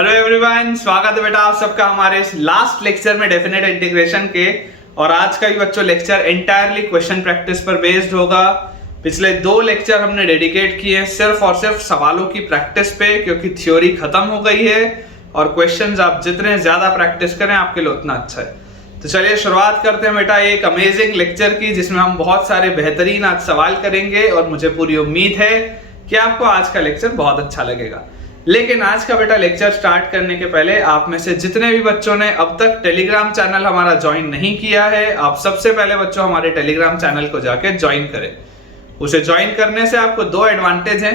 Hello everyone, स्वागत है बेटा आप सबका हमारे इस लास्ट लेक्चर में डेफिनेट इंटीग्रेशन के। और आज का भी बच्चों लेक्चर एंटायरली क्वेश्चन प्रैक्टिस पर बेस्ड होगा। पिछले 2 लेक्चर हमने डेडिकेट किए सिर्फ और सिर्फ सवालों की प्रैक्टिस पे, क्योंकि थ्योरी खत्म हो गई है और क्वेश्चंस आप जितने ज्यादा प्रैक्टिस करें आपके लिए उतना अच्छा है। तो चलिए शुरुआत करते हैं बेटा एक अमेजिंग लेक्चर की, जिसमें हम बहुत सारे बेहतरीन आज सवाल करेंगे और मुझे पूरी उम्मीद है कि आपको आज का लेक्चर बहुत अच्छा लगेगा। लेकिन आज का बेटा लेक्चर स्टार्ट करने के पहले आप में से जितने भी बच्चों ने अब तक टेलीग्राम चैनल हमारा ज्वाइन नहीं किया है, आप सबसे पहले बच्चों हमारे टेलीग्राम चैनल को जाके ज्वाइन करें। उसे ज्वाइन करने से आपको 2 एडवांटेज हैं।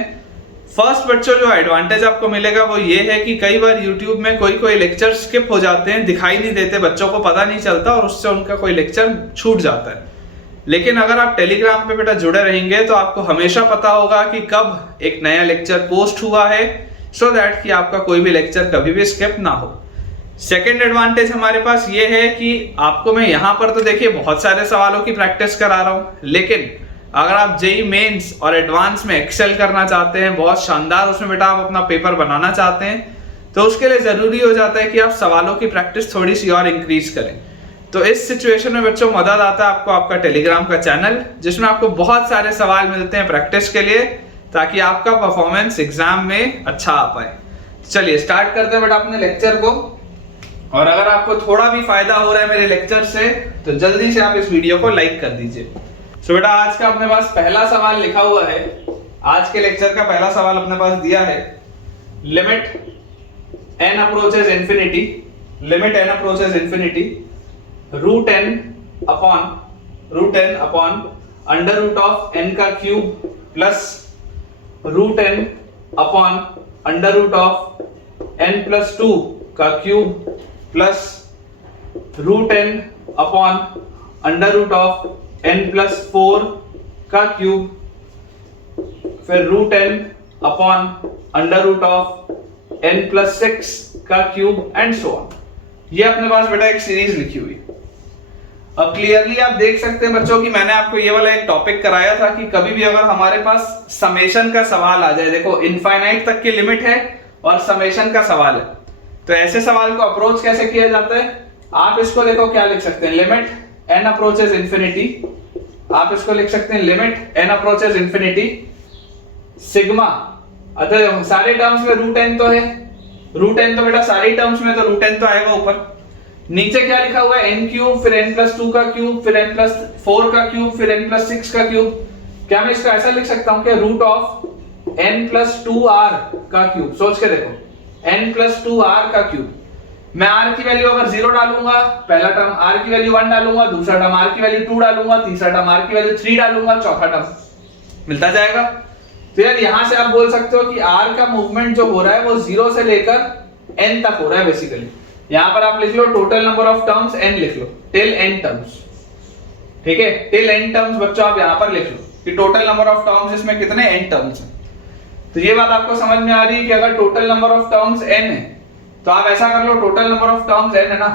फर्स्ट बच्चों जो एडवांटेज आपको मिलेगा वो ये है कि कई बार यूट्यूब में कोई लेक्चर स्किप हो जाते हैं, दिखाई नहीं देते, बच्चों को पता नहीं चलता और उससे उनका कोई लेक्चर छूट जाता है। लेकिन अगर आप टेलीग्राम पे बेटा जुड़े रहेंगे तो आपको हमेशा पता होगा कि कब एक नया लेक्चर पोस्ट हुआ है, सो दैट कि आपका कोई भी लेक्चर कभी भी स्किप ना हो। सेकेंड एडवांटेज हमारे पास ये है कि आपको मैं यहाँ पर तो देखिए बहुत सारे सवालों की प्रैक्टिस करा रहा हूँ, लेकिन अगर आप जेईई मेंस और एडवांस में एक्सेल करना चाहते हैं, बहुत शानदार उसमें बेटा आप अपना पेपर बनाना चाहते हैं, तो उसके लिए जरूरी हो जाता है कि आप सवालों की प्रैक्टिस थोड़ी सी और इंक्रीज करें। तो इस सिचुएशन में बच्चों मदद आता है आपको आपका टेलीग्राम का चैनल, जिसमें आपको बहुत सारे सवाल मिलते हैं प्रैक्टिस के लिए, ताकि आपका परफॉर्मेंस एग्जाम में अच्छा आ पाए। चलिए स्टार्ट करते हैं बेटा अपने लेक्चर को। और अगर आपको थोड़ा भी फायदा हो रहा है मेरे लेक्चर से तो जल्दी से आप इस वीडियो को लाइक कर दीजिए। तो बेटा आज का अपने पास पहला सवाल लिखा हुआ है, आज के लेक्चर का पहला सवाल अपने पास दिया है, limit n approaches infinity, limit n approaches infinity root n upon under root of n का cube plus root n upon under root of n plus 2 का cube plus root n upon under root of n plus 4 का cube, फिर root n upon under root of n plus 6 का cube and so on. ये अपने पास बेटा एक series लिखी हुई। अब क्लियरली आप देख सकते हैं बच्चों कि मैंने आपको ये वाला एक टॉपिक कराया था कि कभी भी अगर हमारे पास समेशन का सवाल आ जाए, देखो इनफाइनाइट तक की लिमिट है और समेशन का सवाल है, तो ऐसे सवाल को अप्रोच कैसे किया जाता है, आप इसको देखो क्या लिख सकते हैं, लिमिट n अप्रोचेस इंफिनिटी, आप इसको लिख सकते हैं limit n approaches infinity sigma, अतः सारे टर्म्स में रूट n तो है, रूट n तो बेटा सारी टर्म्स में तो रूट n तो आएगा ऊपर, नीचे क्या लिखा हुआ है n क्यूब, फिर n प्लस 2 का क्यूब, फिर n प्लस 4 का क्यूब, फिर n प्लस 6 का क्यूब। क्या मैं इसको ऐसा लिख सकता हूं कि root of n plus 2r का क्यूब, सोच के देखो n प्लस 2r का क्यूब। मैं r की वैल्यू अगर 0 डालूंगा, पहला टर्म r की वैल्यू 1 डालूंगा, दूसरा टर्म r की वैल्यू 2 डालूंगा, तीसरा टर्म r की वैल्यू 3 डालूंगा, चौथा टर्म मिलता जाएगा। तो यार यहां से आप बोल सकते हो कि r का मूवमेंट जो हो रहा है वो 0 से लेकर n तक हो रहा है बेसिकली। यहां पर आप लिख लो total number of terms n लिख लो, टिल n टर्म्स, ठीक है, टिल n टर्म्स बच्चों आप यहां पर लिख लो कि टोटल नंबर ऑफ टर्म्स इसमें कितने n टर्म्स हैं। तो ये बात आपको समझ में आ रही है कि अगर total number of terms n है तो आप ऐसा कर लो, total number of terms n है ना,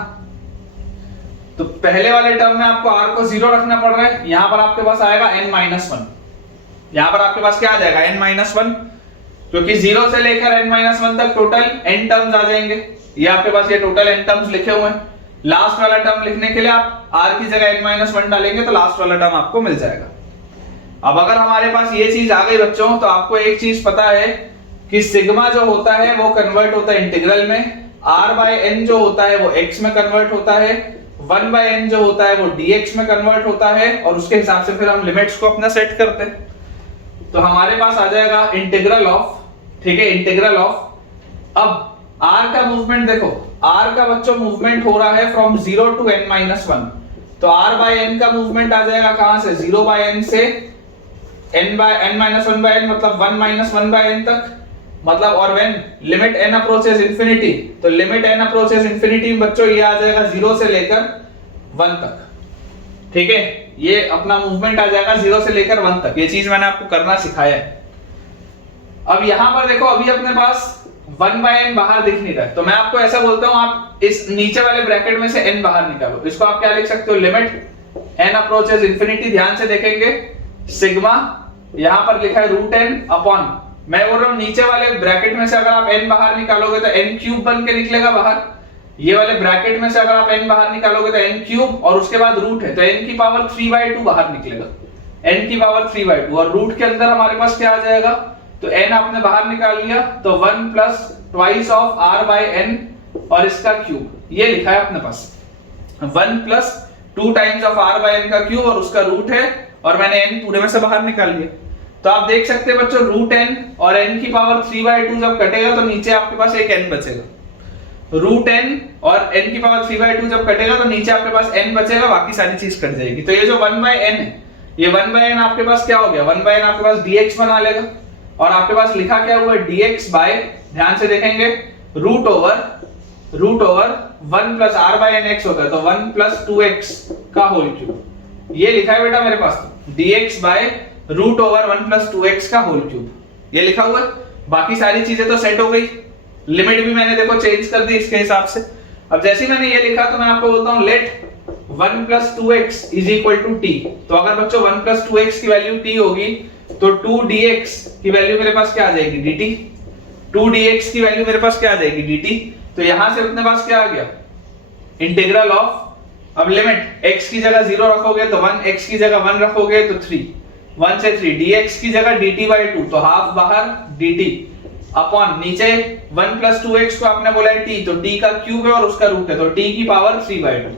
तो पहले वाले टर्म में आपको r को 0 रखना पड़ रहा है, यहां पर आपके पास आएगा n-1, यहां पर आपके पास क्या आ जाएगा n-1, क्योंकि 0 से लेकर n-1 तक टोटल n टर्म्स आ जाएंगे। ये आपके पास ये टोटल n टर्म्स लिखे हुए हैं, लास्ट वाला टर्म लिखने के लिए आप r की जगह n-1 डालेंगे तो लास्ट वाला टर्म आपको मिल जाएगा। अब अगर हमारे पास ये चीज आ गई बच्चों, तो आपको एक चीज पता है कि सिग्मा जो होता है वो कन्वर्ट होता है इंटीग्रल में, r बाय n जो होता है वो x में कन्वर्ट होता है, 1 बाय n जो होता है वो dx में कन्वर्ट होता है, और उसके हिसाब से फिर हम लिमिट्स को अपना सेट करते हैं। तो हमारे पास आ जाएगा इंटीग्रल ऑफ, ठीक है, इंटीग्रल ऑफ, अब r का मूवमेंट देखो, r का बच्चों मूवमेंट हो रहा है फ्रॉम 0 टू n-1, तो r बाय n का मूवमेंट आ जाएगा कहां से, 0 बाय n से n-1 बाय n, मतलब 1 बाय n तक, मतलब और when limit n approaches infinity, तो लिमिट n अप्रोचेस इंफिनिटी बच्चों ये आ जाएगा 0 से लेकर 1 तक, ठीक है, ये अपना मूवमेंट आ जाएगा 0 से लेकर 1 तक। ये चीज मैंने आपको करना सिखाया है। अब यहां पर देखो अभी अपने पास 1 बाय n बाहर दिख नहीं रहा है, तो मैं आपको ऐसा बोलता हूं आप इस नीचे वाले ब्रैकेट में से n बाहर निकालो। इसको आप क्या लिख सकते हो, लिमिट n अप्रोचेस इंफिनिटी, ध्यान से देखेंगे सिग्मा यहां पर लिखा है रूट n अपॉन मैं बोल रहा हूँ नीचे वाले ब्रैकेट में से अगर आप n बाहर निकालोगे तो n क्यूब बन के निकलेगा बाहर। ये वाले ब्रैकेट में से अगर आप n बाहर निकालोगे तो n क्यूब और उसके बाद रूट है तो n की पावर 3/2 बाहर निकलेगा, n की पावर 3/2 और रूट के अंदर हमारे पास क्या आ जाएगा, तो n आपने बाहर निकाल लिया तो 1 plus twice of r by n और इसका क्यूब, ये लिखा है अपने पास 1 plus 2 times of r by n का क्यूब और उसका रूट है और मैंने n पूरे में से बाहर निकाल लिया। तो आप देख सकते हैं बच्चों रूट n और n की पावर 3/2 जब कटेगा तो नीचे आपके पास एक n बचेगा, रूट n और n की पावर 3/2 जब कटेगा तो नीचे आपके पास n बचेगा, बाकी सारी चीज कट जाएगी। तो ये जो 1/n है, ये 1/n आपके पास क्या हो गया, 1/n आपके पास dx बना लेगा और आपके पास लिखा क्या हुआ है dx बाय, ध्यान से देखेंगे, root over 1 plus r by n x होता है तो 1 प्लस 2x का होल क्यूब, ये लिखा है बेटा मेरे पास dx by root over 1 plus 2x का होल क्यूब, ये लिखा हुआ है। बाकी सारी चीजें तो सेट हो गई, लिमिट भी मैंने देखो चेंज कर दी इसके हिसाब से। अब जैसे ही मैंने ये लिखा तो मैं आपको बोलता हूं let 1 plus 2x is equal to t। तो अगर बच्चों 1 प्लस 2x की वैल्यू t होगी तो 2dx की वैल्यू मेरे पास क्या आ जाएगी dt, 2dx की वैल्यू मेरे पास क्या आ जाएगी dt। तो यहां से अपने पास क्या आ गया, इंटीग्रल ऑफ, अब लिमिट x की जगह 0 रखोगे तो 1, x की जगह 1 रखोगे तो 3, 1 से 3, dx की जगह dt बाय 2 तो हाफ बाहर dt अपॉन नीचे 1 प्लस 2x को आपने बोला है t तो t का क्यूब है और उसका रूट है तो t की पावर 3/2,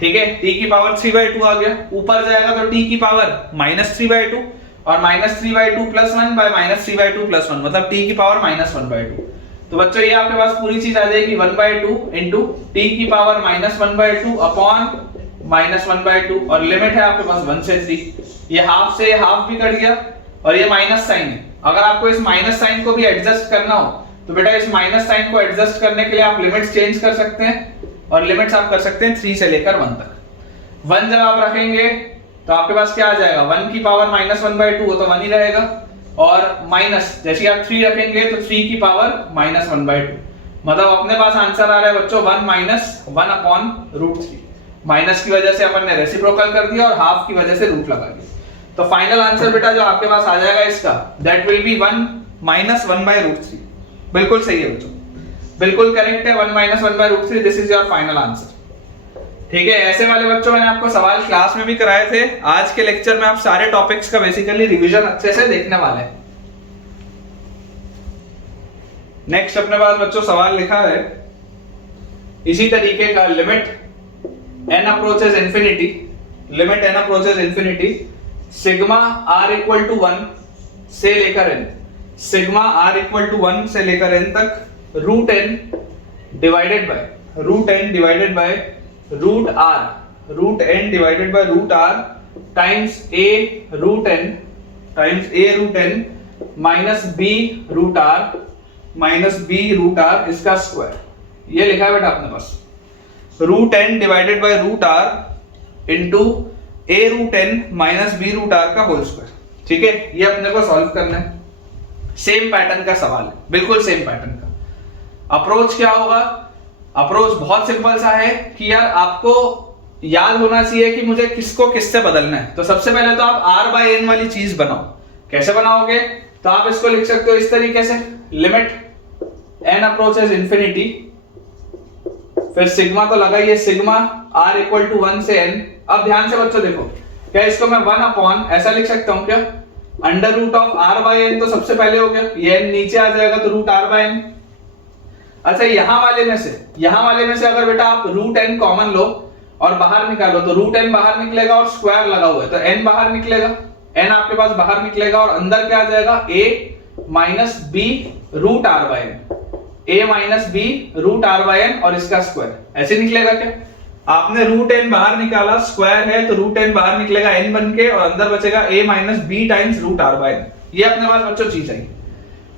ठीक है, t की पावर 3/2 आ गया। ऊपर जाएगा तो t की पावर -3/2 और -3/2 प्लस 1 बाय -3/2 प्लस 1 मतलब t की पावर -1/2। तो बच्चों ये आपके पास पूरी चीज आ जाएगी 1/2 इनटू t की पावर -1/2 अपॉन -1/2 और लिमिट है आपके पास 1 से 3, ये हाफ से हाफ भी कट गया और ये माइनस साइन है। अगर आपको इस माइनस साइन को भी एडजस्ट करना हो तो बेटा इस माइनस साइन को एडजस्ट करने के लिए आप लिमिट्स चेंज कर सकते हैं और लिमिट्स आप कर सकते हैं 3 से लेकर 1 तक। 1 जब आप रखेंगे तो आपके पास क्या आ जाएगा, 1 की पावर -1/2 वो तो 1 ही रहेगा और माइनस जैसे आप 3 रखेंगे तो 3 की पावर -1/2 मतलब अपने पास आंसर आ रहा है बच्चों 1 माइनस 1 अपॉन √3। माइनस की वजह से अपन ने रेसिप्रोकल कर दिया और हाफ की वजह से रूट लगा दिया। तो फाइनल आंसर बेटा जो आपके पास आ जाएगा इसका दैट विल बी 1 माइनस 1/√3। बिल्कुल सही है बच्चों, बिल्कुल करेक्ट है, 1 minus 1/√3, this is your final answer. ठीक है, ऐसे वाले बच्चों मैंने आपको सवाल क्लास में भी कराए थे। आज के लेक्चर में आप सारे टॉपिक्स का बेसिकली रिवीजन अच्छे से देखने वाले हैं। नेक्स्ट अपने पास बच्चों सवाल लिखा है इसी तरीके का, limit n approaches infinity, limit n approaches infinity sigma r equal to 1 से लेकर n, sigma r equal to 1 से लेकर n तक root n divided by root r, root n divided by root r times a root n minus b root r इसका square, ये लिखा है बेटा अपने पास root n divided by root r into a root n minus b root r का whole square. ठीक है, ये अपने को सॉल्व करना है। सेम पैटर्न का सवाल है, बिल्कुल सेम पैटर्न का। अप्रोच क्या होगा, अप्रोच बहुत सिंपल सा है कि यार आपको याद होना चाहिए कि मुझे किसको किससे बदलना है। तो सबसे पहले तो आप r बाय n वाली चीज बनाओ। कैसे बनाओगे, तो आप इसको लिख सकते हो इस तरीके से, लिमिट n अप्रोचेस इंफिनिटी, फिर सिग्मा तो लगा ही है, सिग्मा r इक्वल टू 1 से n। अब ध्यान से बच्चों देखो, क्या इसको मैं 1 अपॉन ऐसा लिख सकता हूं क्या, under root of r by n तो सबसे पहले हो गया, ये n नीचे आ जाएगा तो रूट r बाय n। अच्छा यहां वाले में से अगर बेटा आप रूट n कॉमन लो और बाहर निकालो तो रूट n बाहर निकलेगा और स्क्वायर लगा हुआ है तो n बाहर निकलेगा, n आपके पास बाहर निकलेगा और अंदर क्या आ जाएगा, a minus b root r by n, a minus b root r by n और इसका स्क्वायर, ऐसे निकलेगा क्या। आपने रूट n बाहर निकाला, स्क्वायर है तो रूट n बाहर निकलेगा n बन के और अंदर बचेगा a minus b times root r by n। ये अपने पास बच्चों चीज है,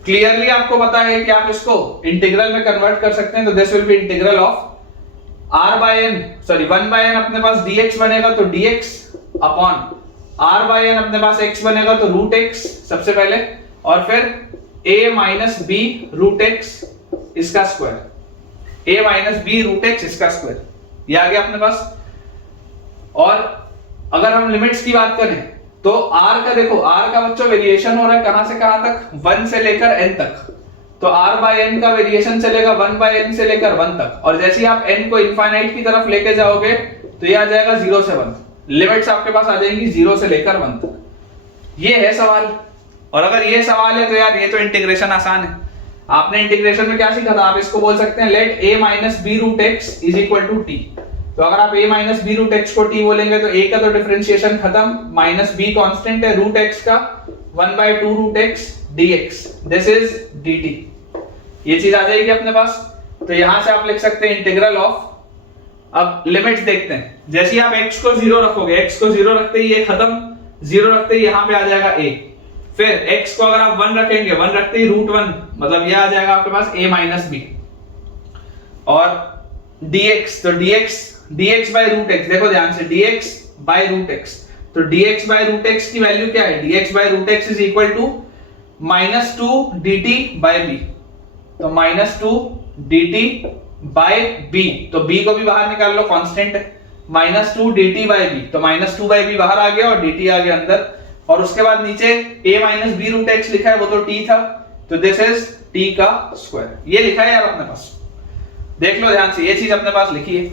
क्लियरली आपको पता है कि आप इसको इंटीग्रल में कन्वर्ट कर सकते हैं। तो this will be integral of r by n, sorry 1 by n अपने पास dx बनेगा तो dx upon r by n अपने पास x बनेगा तो रूट x सबसे पहले और फिर a minus b root x इसका square, a minus b root x इसका स्क्वायर, ये आ गया अपने पास। और अगर हम लिमिट्स की बात करें तो r का देखो, r का बच्चों वेरिएशन हो रहा है कहां से कहां तक, 1 से लेकर n तक। तो r बाय n का वेरिएशन चलेगा 1 बाय n से लेकर 1 तक, और जैसे ही आप n को इनफाइनाइट की तरफ लेके जाओगे तो ये आ जाएगा 0 से 1, लिमिट्स आपके पास आ जाएंगी 0 से लेकर 1 तक। ये है सवाल। और अगर ये सवाल है तो यार ये तो इंटीग्रेशन आसान है। आपने इंटीग्रेशन में क्या सीखा था, आप इसको बोल सकते हैं let a minus B root X is equal to T. तो अगर आप a minus B root X को t बोलेंगे तो a का तो डिफरेंशिएशन खत्म, माइनस b कांस्टेंट है, रूट x का 1/2 root x dx, this is dt। ये चीज आ जाएगी अपने पास। तो यहां से आप लिख सकते हैं इंटीग्रल ऑफ, अब लिमिट्स देखते हैं। जैसे ही आप x को 0 रखोगे, x को 0 रखते ही ये खत्म, 0 रखते ही यहां पे आ जाएगा a। फिर x को अगर आप 1 रखेंगे, 1 रखते ही रूट 1, मतलब ये आ जाएगा आपके पास a माइनस बी। और dx, तो dx बाय रूट x, देखो ध्यान से, dx बाय रूट x, तो dx बाय रूट x की वैल्यू क्या है, dx by root x is equal to -2 dt by b। तो -2 dt बाय b, तो b को भी बाहर निकाल लो, कांस्टेंट है, -2 dt बाय b, तो -2 बाय b बाहर आ गया और dt आ गया अंदर। और उसके बाद नीचे a minus B root X लिखा है, वो तो t था, तो दिस इज t का स्क्वायर। ये लिखा है यार अपने पास, देख लो ध्यान से, ये चीज अपने पास लिखी है।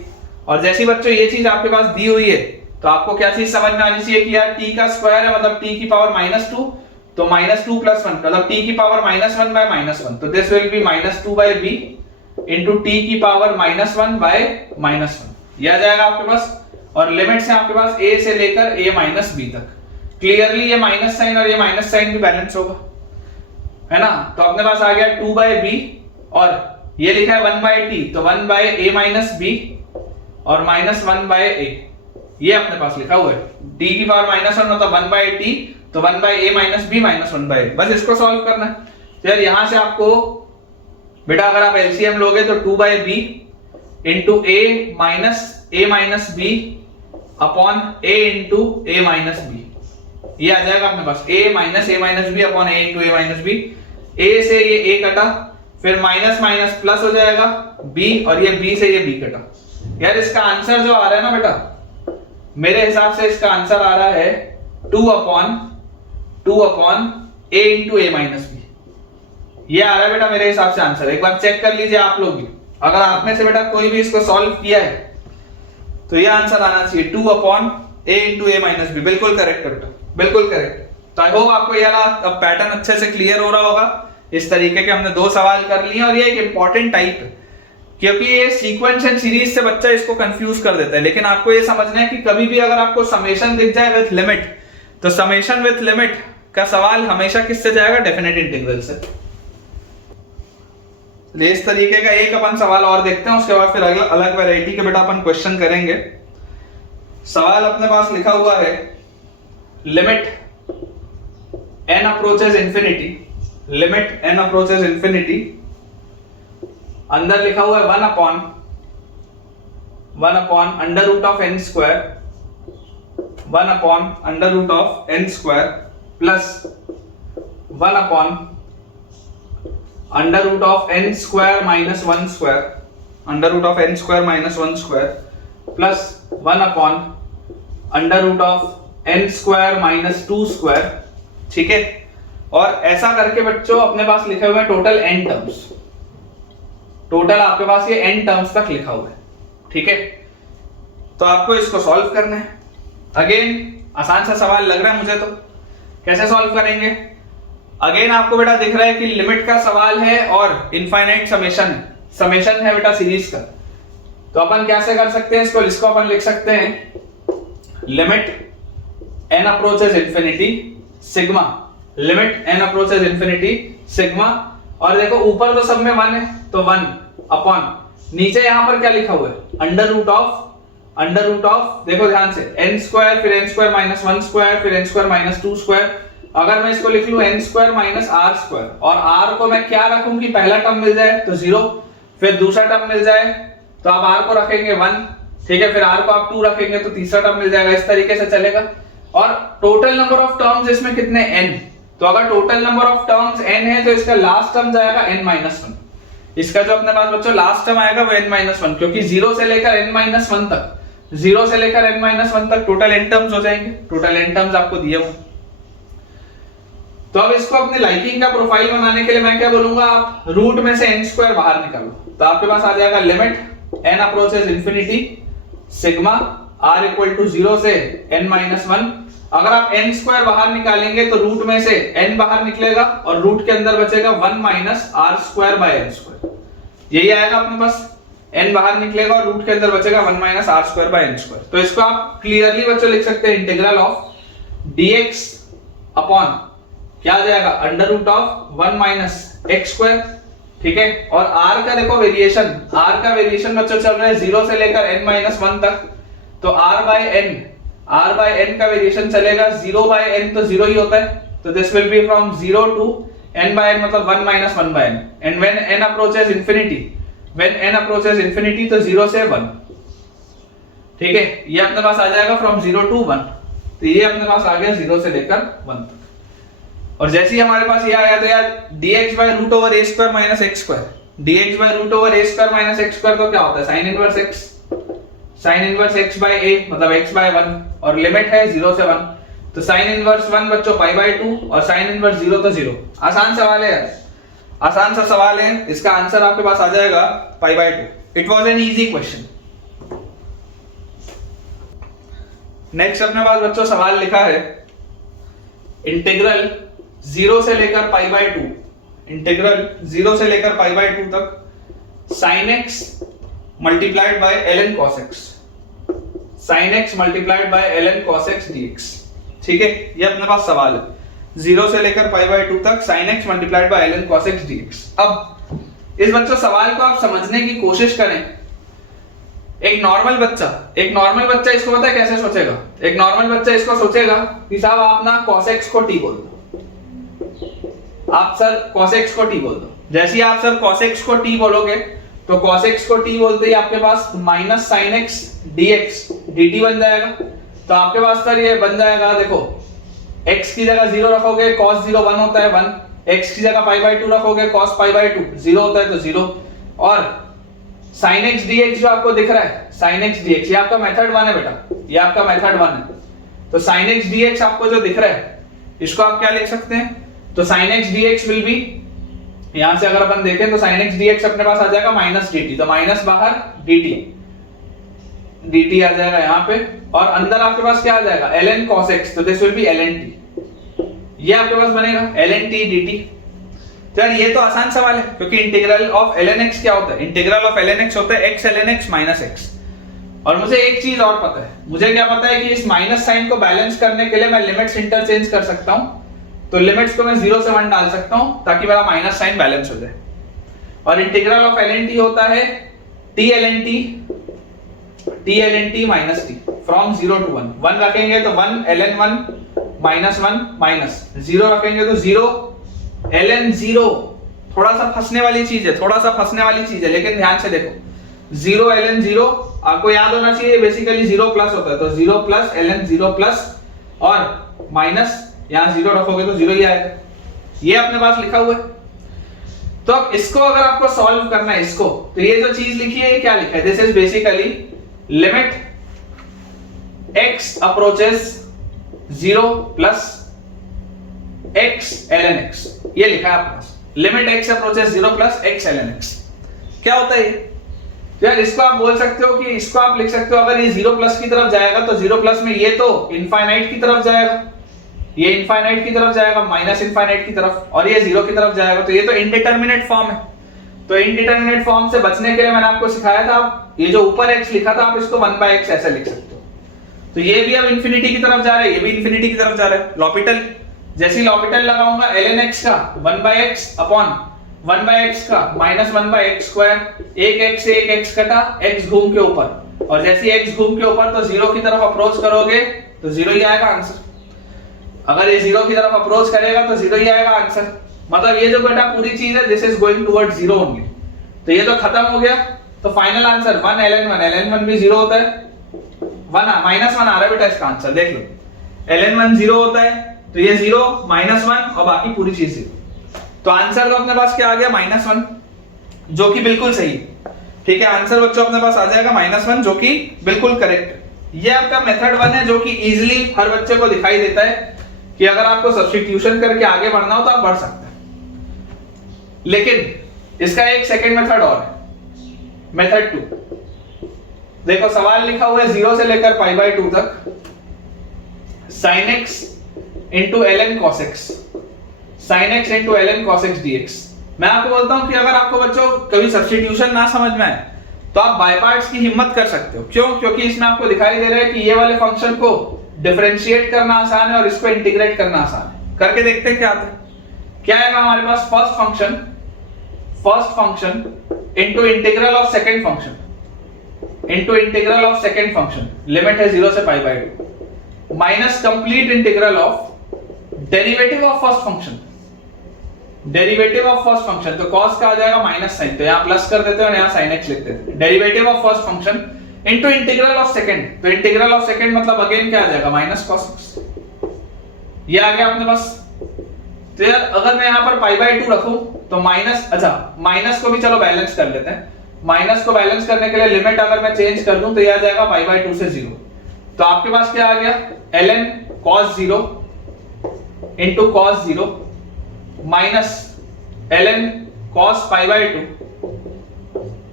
और जैसी बच्चों ये चीज आपके पास दी हुई है तो आपको क्या चीज समझ में आनी चाहिए कि यार t का स्क्वायर है मतलब t की पावर -2, तो -2 + 1 मतलब t की पावर -1 बाय -1, तो this will be -2 by b into t की पावर -1 बाय -1, ये आ जाएगा आपके पास। और लिमिट्स है आपके पास a से लेकर a माइनस b तक। क्लियरली ये माइनस साइन और ये माइनस साइन भी बैलेंस होगा, है ना। तो अपने पास आ गया 2 बाय b, और ये लिखा है 1 बाय t, तो 1 बाय a माइनस b और -1 बाय a, ये अपने पास लिखा हुआ है। t की पावर -1 मतलब 1 बाय t, तो 1 by a minus b -1 by a, बस इसको सॉल्व करना है। तो यार यहां से आपको बेटा अगर आप एलसीएम लोगे तो 2 by b into a minus b upon a into a minus b, ये आ जाएगा अपने पास a minus b upon a into a minus b। a से ये a कटा, फिर माइनस माइनस प्लस हो जाएगा b, और ये b से ये b कटा। यार इसका आंसर जो आ रहा है ना बेटा, मेरे हिसाब से इसका आंसर आ रहा है 2 upon a into a minus b, ये आ रहा है बेटा मेरे हिसाब से आंसर। एक बार चेक कर लीजिए आप लोग भी, अगर आप में से बेटा कोई भी इसको सॉल्व किया है तो ये आंसर आना चाहिए 2 upon a into a minus b। बिल्कुल करेक्ट बेटा, बिल्कुल करेक्ट। तो आई होप आपको यार अब पैटर्न अच्छे से क्लियर हो रहा होगा। इस तरीके के हमने 2 सवाल कर लिए, और ये एक इंपॉर्टेंट टाइप है क्योंकि ये सीक्वेंस एंड सीरीज से बच्चा इसको कंफ्यूज कर देता है। लेकिन आपको ये समझना है कि कभी भी अगर आपको समेशन दिख जाए विथ लिमिट, तो समेशन विथ लिमिट का सवाल हमेशा किससे जाएगा, डेफिनेट इंटीग्रल से। इस तरीके का एक अपन सवाल और देखते हैं, उसके बाद फिर अलग वैरायटी के बेटा अपन क्वेश्चन करेंगे। सवाल अपने पास लिखा हुआ है limit n approaches infinity, limit n approaches infinity, अंदर लिखा हुआ है 1 upon under root of n square, 1 upon under root of n square plus 1 upon under root of n square minus 1 square, under root of n square minus 1 square plus 1 upon under root of n square minus 2 square, ठीक है। और ऐसा करके बच्चों अपने पास लिखे हुए हैं टोटल n टर्म्स, टोटल आपके पास ये n टर्म्स तक लिखा हुआ है, ठीक है। तो आपको इसको सॉल्व करना है। अगेन आसान सा सवाल लग रहा है मुझे, तो कैसे सॉल्व करेंगे। अगेन आपको बेटा दिख रहा है कि लिमिट का सवाल है और इनफाइनाइट समेशन है बेटा सीरीज का। तो अपन कैसे कर सकते हैं इसको अपन लिख सकते हैं limit n approaches infinity sigma, limit n approaches infinity sigma, और देखो ऊपर तो सब में 1 है तो 1 अपॉन, नीचे यहां पर क्या लिखा हुआ है अंडर रूट ऑफ देखो ध्यान से n स्क्वायर, फिर n स्क्वायर माइनस 1 स्क्वायर, फिर n स्क्वायर माइनस 2 स्क्वायर। अगर मैं इसको लिख लूं n square minus r square, और r को मैं क्या रखूं कि पहला टर्म मिल जाए तो 0, फिर दूसरा टर्म मिल जाए तो आप r को रखेंगे 1, ठीक है, फिर r को आप 2 रखेंगे तो तीसरा टर्म मिल जाएगा। इस तरीके से चलेगा। और टोटल नंबर ऑफ टर्म्स इसमें कितने n, तो अगर total number of terms n है तो इसका लास्ट टर्म जाएगा n-1। इसका जो अपने पास बच्चों लास्ट टर्म आएगा वो n-1, क्योंकि 0 से लेकर n-1 तक 0 से लेकर n-1 तक टोटल n टर्म्स हो जाएंगे, टोटल n टर्म्स आपको दिए हुए। तो अब इसको अपने लाइकिंग का प्रोफाइल बनाने के लिए मैं क्या बोलूंगा, आप रूट में से n स्क्वायर बाहर निकालो, तो आपके पास आ जाएगा limit n approaches infinity sigma r equal to 0 से n-1। अगर आप n स्क्वायर बाहर निकालेंगे तो रूट में से n बाहर निकलेगा और रूट के अंदर बचेगा 1 minus r square by n square, यही आएगा अपने पास। n बाहर निकलेगा और रूट के अंदर बचेगा 1 minus r square by n square. तो इसको आप क्लियरली बच्चों लिख सकते हैं इंटीग्रल ऑफ dx अपॉन क्या आ जाएगा under root of 1 minus x square, ठीक है। और r का देखो वेरिएशन, r का वेरिएशन बच्चों चल रहा है 0 से लेकर n-1 तक, तो r बाय n का वेरिएशन चलेगा 0 बाय n, तो 0 ही होता है, तो this will be from 0 to n by n मतलब 1 minus 1 by n, and when n approaches infinity तो 0 से 1, ठीक है। ये अपने पास आ जाएगा फ्रॉम 0 टू 1, तो ये अपने पास आ गया 0 से लेकर 1 तक। और जैसे ही हमारे पास ये आया तो यार dx by root over a square minus x square, dx by root over a square minus x square तो क्या होता है sine inverse x by a मतलब x बाय 1, और लिमिट है 0 से 1, तो साइन इनवर्स 1 बच्चों पाई बाय 2 और साइन इनवर्स 0 तो 0। आसान सवाल है यार, आसान सा सवाल है, इसका आंसर आपके पास आ जाएगा pi by 2। It was an easy question. Next अपने पास बच्चों सवाल लिखा है इंटीग्रल 0 से लेकर पाई बाय 2, इंटीग्रल 0 से लेकर पाई बाय 2 तक sin x multiplied by ln cos x, sin x multiplied by ln cos x dx, ठीक है। ये अपने पास सवाल है 0 से लेकर पाई बाय 2 तक sin x multiplied by ln cos x dx। अब इस बच्चों सवाल को आप समझने की कोशिश करें। एक नॉर्मल बच्चा इसको पता है कैसे सोचेगा, एक नॉर्मल बच्चा इसको सोचेगा कि साहब आप ना cos x को t बोल दो, आप सर cos x को t बोल दो। जैसे ही आप सर cos x को t बोलोगे तो cos x को t बोलते ही आपके पास minus sin x dx dt बन जाएगा। तो आपके पास सर ये बन जाएगा, देखो x की जगह 0 रखोगे cos 0 1 होता है 1, x की जगह पाई बाय 2 रखोगे cos पाई बाय 2 0 होता है तो 0, और sin x dx जो आपको दिख रहा है sin x dx, ये आपका मेथड 1 है बेटा, ये आपका मेथड 1 है। तो sin x dx आपको जो दिख रहा है इसको आप क्या लिख सकते हैं, तो sin x dx will be, यहां से अगर अपन देखें तो sin x dx अपने पास आ जाएगा माइनस dt, तो माइनस बाहर dt आ जाएगा यहां पे, और अंदर आपके पास क्या आ जाएगा ln cos x, तो this will B ln t, ये आपके पास बनेगा ln t dt। तो यार ये तो आसान सवाल है, क्योंकि इंटीग्रल ऑफ ln x क्या होता है, इंटीग्रल ऑफ ln x होता है x ln x minus x। और मुझे एक चीज और पता है, मुझे क्या पता है कि इस माइनस साइन को बैलेंस करने के लिए मैं लिमिट्स इंटरचेंज कर सकता हूं, तो लिमिट्स को मैं 0 से 1 डाल सकता हूं ताकि मेरा माइनस साइन बैलेंस हो जाए। और इंटीग्रल ऑफ ln t होता है t ln t minus t from 0 to 1, 1 रखेंगे तो 1 ln 1 माइनस 1 माइनस 0 रखेंगे तो 0 ln 0। थोड़ा सा फंसने वाली चीज है, लेकिन ध्यान से देखो 0 ln 0 आपको याद होना चाहिए, बेसिकली 0 प्लस होता है, तो 0 प्लस ln 0 प्लस और माइनस यहां 0 रखोगे तो 0 ही आएगा, ये अपने पास लिखा हुआ है। तो अब इसको अगर आपको सॉल्व करना है इसको, तो ये जो चीज लिखी है ये क्या लिखा है, this is basically limit x approaches 0 plus x ln x, ये लिखा है आपके पास limit x approaches 0 plus x ln x। क्या होता है तो यार इसको आप बोल सकते हो कि इसको आप लिख सकते हो, अगर ये 0 प्लस की तरफ जाएगा तो 0 प्लस में ये तो इनफाइनाइट की तरफ जाएगा, ये इनफाइनाइट की तरफ जाएगा माइनस इनफाइनाइट की तरफ, और ये 0 की तरफ जाएगा, तो ये तो इनडिटरमिनेट फॉर्म है। तो इनडिटरमिनेट फॉर्म से बचने के लिए मैंने आपको सिखाया था, आप ये जो ऊपर x लिखा था आप इसको 1/x ऐसे लिख सकते हो। तो ये भी अब इंफिनिटी की तरफ जा रहा है, ये भी इंफिनिटी की तरफ जा रहा है। लॉपिटल, जैसे ही लॉपिटल लगाऊंगा ln x का 1/x अपॉन 1/x का माइनस 1/x स्क्वायर, एक x से एक x कटा, x घूम के ऊपर, और जैसे ही x घूम के ऊपर तो 0 की तरफ अप्रोच करोगे तो 0 ही आएगा आंसर। अगर ये 0 की तरफ अप्रोच करेगा तो 0 ही आएगा आंसर, मतलब ये जो बेटा पूरी चीज है this is going towards 0 only. तो ये तो खत्म हो गया, तो फाइनल आंसर 1 ln 1 भी 0 होता है, 1 माइनस 1 आ रहा है बेटा इसका आंसर देख लो, ln 1 0 होता है, तो ये 0 माइनस 1 और बाकी पूरी चीज 0। तो आंसर तो अपने पास क्या आ गया -1, जो कि बिल्कुल सही है, ठीक है। आंसर बच्चों अपने पास आ जाएगा -1 जो कि बिल्कुल करेक्ट है। ये आपका मेथड 1 है जो कि इजीली हर बच्चे को दिखाई देता है कि अगर आपको सब्स्टिट्यूशन करके आगे बढ़ना हो तो आप बढ़ सकते हैं। लेकिन इसका एक सेकंड मेथड और है, मेथड 2। देखो सवाल लिखा हुआ है 0 से लेकर π/2 तक sin x into ln cos x, sin x into ln cos x dx। मैं आपको बोलता हूं कि अगर आपको बच्चों कभी सब्स्टिट्यूशन ना समझ में आए तो आप बाय पार्ट्स की हिम्मत कर सकते हो। क्यों? क्योंकि इसमें आपको दिखाई दे रहा है कि ये वाले फंक्शन को डिफरेंशिएट करना आसान है और इसको इंटीग्रेट करना आसान है। करके देखते हैं क्या आता है। क्या आएगा हमारे पास? First function into integral of second function, into integral of second function, limit है 0 से π/2, minus complete integral of derivative of first function, derivative of first function. तो cos का आ जाएगा माइनस साइन, तो यहां प्लस कर देते हैं और यहां sin x लिख देते हैं। Derivative of first function into integral of second, तो इंटीग्रल ऑफ सेकंड मतलब अगेन क्या आ जाएगा? Minus cos x। ये आ गया अपने पास। तो यार अगर मैं यहां पर π/2 रखूं तो माइनस, अच्छा माइनस को भी चलो बैलेंस कर लेते हैं। माइनस को बैलेंस करने के लिए लिमिट अगर मैं चेंज कर दूं तो ये आ जाएगा π/2 से 0। तो आपके पास क्या आ गया? ln cos 0 into cos 0 minus ln cos π/2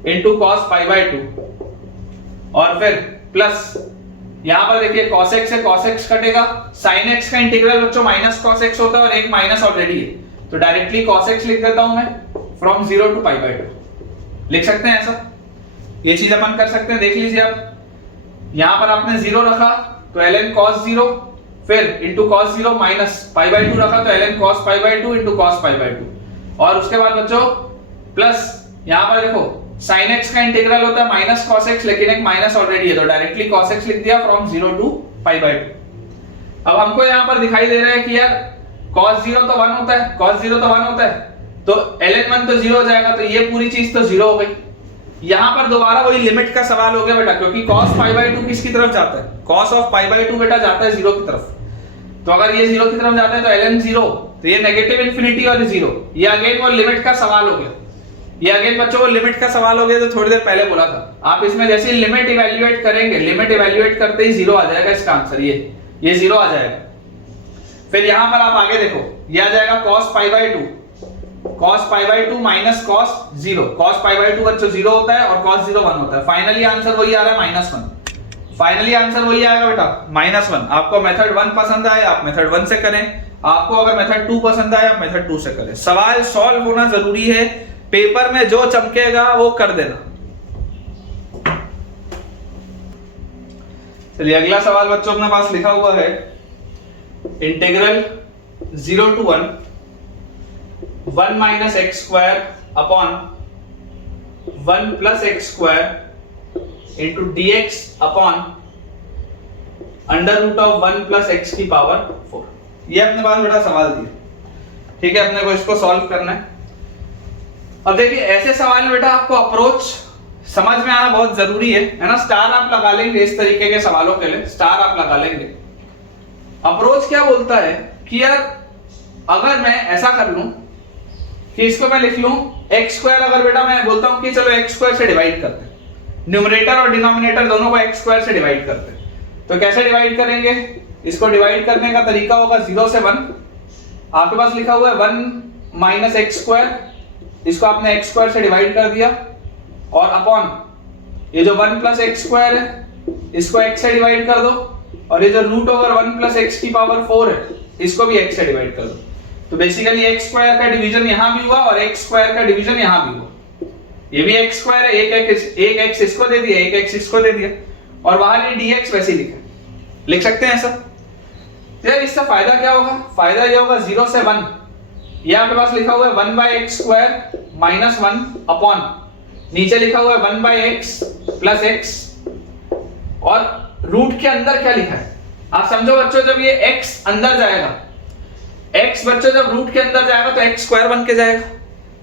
into cos π/2 और फिर प्लस यहां पर देखिए cos x से cos x कटेगा, sin x का इंटीग्रल बच्चों माइनस cos x होता है और एक माइनस ऑलरेडी है, तो डायरेक्टली cos x लिख देता हूं मैं फ्रॉम 0 टू π/2। लिख सकते हैं ऐसा, ये चीज अपन कर सकते हैं। देख लीजिए आप यहां पर आपने 0 रखा तो ln cos 0, फिर इनटू cos 0 माइनस π/2 रखा तो ln cos π/2 इनटू cos π/2, और उसके बाद बच्चों प्लस यहां पर देखो sin x का इंटीग्रल होता है माइनस cos x, लेकिन एक माइनस ऑलरेडी है तो डायरेक्टली cos x लिख दिया फ्रॉम 0 टू π/2। अब हमको यहां पर दिखाई दे रहा है कि यार cos 0 तो 1 होता है, cos 0 तो 1 होता है, तो ln 1 तो 0 हो जाएगा, तो ये पूरी चीज तो 0 हो गई। यहां पर दोबारा वही लिमिट का सवाल हो गया बेटा, क्योंकि cos π/2 किसकी तरफ जाता है? cos ऑफ π/2 बेटा जाता है 0 की तरफ। तो अगर ये 0 की तरफ जाता है तो ln 0, तो ये नेगेटिव इंफिनिटी और 0, ये अगेन वो लिमिट का सवाल हो गया। ये अगेन बच्चों वो लिमिट का सवाल हो गया जो थोड़ी देर पहले बोला था। आप इसमें जैसे लिमिट इवैल्यूएट करेंगे, लिमिट इवैल्यूएट करते ही 0 आ जाएगा इसका आंसर, ये 0 आ जाएगा। फिर यहां पर आप आगे देखो, ये आ जाएगा cos π/2 माइनस cos 0, cos π/2 बच्चों 0 होता है और cos 0 1 होता है। फाइनली आंसर वही आ रहा है -1। फाइनली आंसर वही आएगा बेटा -1। आपको मेथड 1 पसंद आए आप मेथड 1 से करें, आपको अगर मेथड 2 पसंद आए आप मेथड 2 से करें। सवाल सॉल्व होना जरूरी है, पेपर में जो चमकेगा वो कर देना। चलिए अगला सवाल बच्चों अपने पास लिखा हुआ है, integral 0 to 1 minus x square upon 1 plus x square into dx upon under root of 1 plus x की पावर 4। ये अपने पास बेटा सवाल दिया, ठीक है, अपने को इसको सॉल्व करना है। अब देखिए ऐसे सवाल में बेटा आपको अप्रोच समझ में आना बहुत जरूरी है ना। स्टार आप लगा लेंगे इस तरीके के सवालों के लिए, स्टार आप लगा लेंगे। अप्रोच क्या बोलता है कि यार अगर मैं ऐसा कर लूं कि इसको मैं लिख लूं एक्स स्क्वायर, अगर बेटा मैं बोलता हूं कि चलो एक्स स्क्वायर से डिवाइड करते हैं, न्यूमरेटर और डिनोमिनेटर दोनों को एक्स स्क्वायर से डिवाइड करते हैं, तो कैसे डिवाइड करेंगे? इसको डिवाइड करने का तरीका होगा 0 से 1। आपके पास लिखा हुआ है 1 माइनस एक्स स्क्वायर, इसको आपने एक्स स्क्वायर से डिवाइड कर दिया, और अपॉन ये जो 1 प्लस एक्स स्क्वायर है इसको x से डिवाइड कर दो, और ये जो रूट ओवर 1 प्लस एक्स की पावर 4 है इसको भी x से डिवाइड कर दो। तो बेसिकली एक्स स्क्वायर का डिवीजन यहां भी हुआ और एक्स स्क्वायर का डिवीजन यहां भी हुआ। ये भी एक्स स्क्वायर है, एक एक्स इसको दे दिया, एक एक्स इसको दे दिया, और बाहर ये dx वैसे ही लिखा, लिख सकते हैं ऐसा। तो यार इसका फायदा क्या होगा? फायदा ये होगा 0 से 1, ये आपके पास लिखा हुआ है 1 by x square minus 1 upon नीचे लिखा हुआ है 1 बाय एक्स प्लस एक्स, और रूट के अंदर क्या लिखा है आप समझो बच्चों। जब ये x अंदर जाएगा, x बच्चों जब रूट के अंदर जाएगा तो x स्क्वायर बन के जाएगा।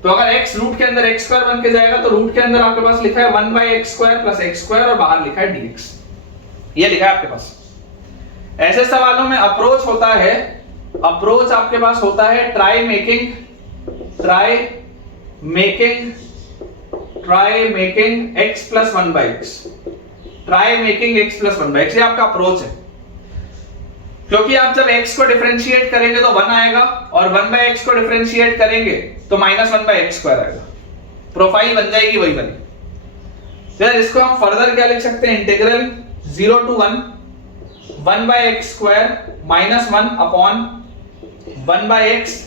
तो अगर x रूट के अंदर x स्क्वायर बन के जाएगा तो रूट के अंदर आपके पास लिखा है 1 by x square plus x square, और बाहर लिखा है dx, ये लिखा है आपके पास। ऐसे सवालों में अप्रोच होता है, अप्रोच आपके पास होता है try making x plus 1 by x, try making x plus 1/x, ये आपका अप्रोच है, क्योंकि आप जब x को डिफरेंशिएट करेंगे तो 1 आएगा और 1/x को डिफरेंशिएट करेंगे तो -1/x² आएगा, प्रोफाइल बन जाएगी वही वाली। तो इसको हम फर्दर क्या लिख सकते हैं, integral 0 to 1 1/x² -1 upon 1/x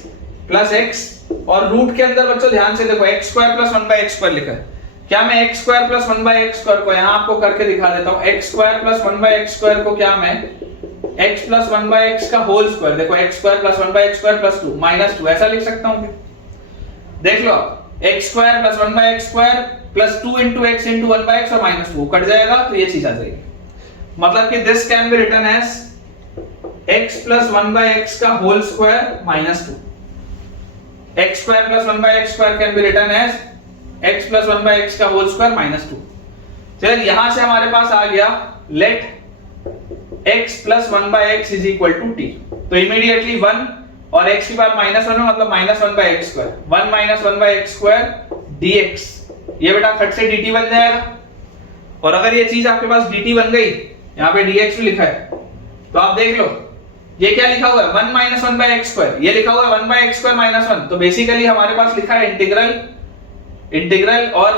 plus x, और रूट के अंदर बच्चों ध्यान से देखो x² प्लस 1/x² लिखा है। क्या मैं x² प्लस 1/x² को यहां आपको करके दिखा देता हूं, x² प्लस 1/x² को क्या मैं x प्लस 1/x का होल स्क्वायर, देखो x² प्लस 1/x² प्लस 2 -2 ऐसा लिख सकता हूं। देख लो x² plus 1/x² plus 2 into x into 1/x और -2 कट जाएगा तो ये चीज आ जाएगी, मतलब कि this can be written as x plus 1/x का whole square -2, x² plus 1/x² can be written as x plus 1/x का होल स्क्वायर -2। चलिए यहां से हमारे पास आ गया let x plus 1/x is equal to t, तो इमीडिएटली 1 और x की पावर -1 है, मतलब -1/x², 1 -1/x² dx, ये बेटा खट से dt बन जाएगा। और अगर ये चीज आपके पास dt बन गई, यहाँ पे dx भी लिखा है, तो आप देख लो ये क्या लिखा हुआ है 1 -1/x², ये लिखा हुआ है 1/x² -1, तो बेसिकली हमारे पास लिखा है इंटीग्रल और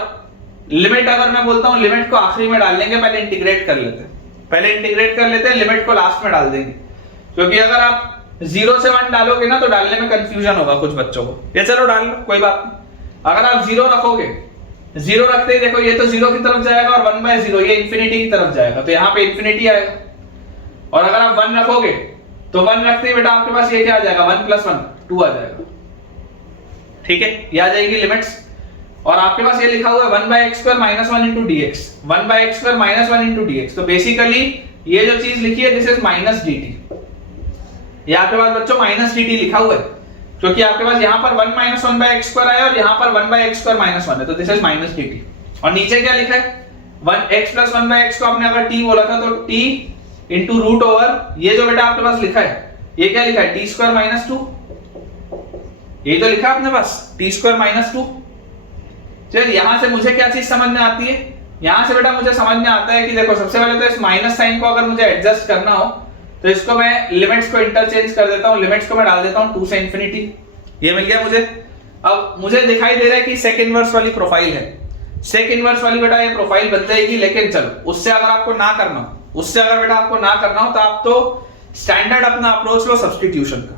लिमिट। अगर मैं बोलता हूं लिमिट को आखिरी में डाल लेंगे, पहले इंटीग्रेट कर लेते हैं, लिमिट को लास्ट में डाल देंगे, क्योंकि अगर आप 0 से 1 डालोगे ना तो डालने में कंफ्यूजन होगा कुछ बच्चों को। ये चलो डाल लो, कोई बात नहीं। अगर आप 0 रखोगे, 0 रखते ही देखो ये तो 0 की तरफ जाएगा और 1/0 ये इंफिनिटी की तरफ जाएगा, तो यहाँ पे इंफिनिटी आएगा। और अगर आप 1 रखोगे तो 1 रखते ही बेटा आपके पास ये क्या आ जाएगा 1 + 1 2 आ जाएगा, ठीक है, ये आ जाएगी लिमिट्स। और आपके पास ये लिखा हुआ है 1/x² -1 into dx, 1/x² -1 into dx, तो बेसिकली ये जो चीज लिखी है दिस इज -dt, ये आपके पास बच्चों -dt लिखा हुआ है, क्योंकि आपके पास यहाँ पर 1 - 1/x² आया और यहाँ पर 1/x² -1 है, तो दिस इज -dt। और नीचे क्या लिखा है 1x + 1/x को आपने अगर t बोला था तो t into रूट ओवर, ये जो बेटा आपके पास लिखा है ये क्या लिखा है t² - 2, ये तो लिखा आपने पास t² - 2। चलिए यहां से मुझे क्या चीज समझ में आती है, यहां से बेटा मुझे समझ में आता है कि देखो सबसे पहले तो इस माइनस साइन को अगर मुझे एडजस्ट करना हो तो इसको मैं लिमिट्स को इंटरचेंज कर देता हूं, लिमिट्स को मैं डाल देता हूं 2 से इंफिनिटी, ये मिल गया मुझे। अब मुझे दिखाई दे रहा है कि सेक इनवर्स वाली प्रोफाइल है, सेक इनवर्स वाली बेटा ये प्रोफाइल बन जाएगी, लेकिन चलो उससे अगर आपको ना करना हो, उससे अगर बेटा आपको ना करना हो तो आप तो स्टैंडर्ड अपना अप्रोच लो सब्स्टिट्यूशन का।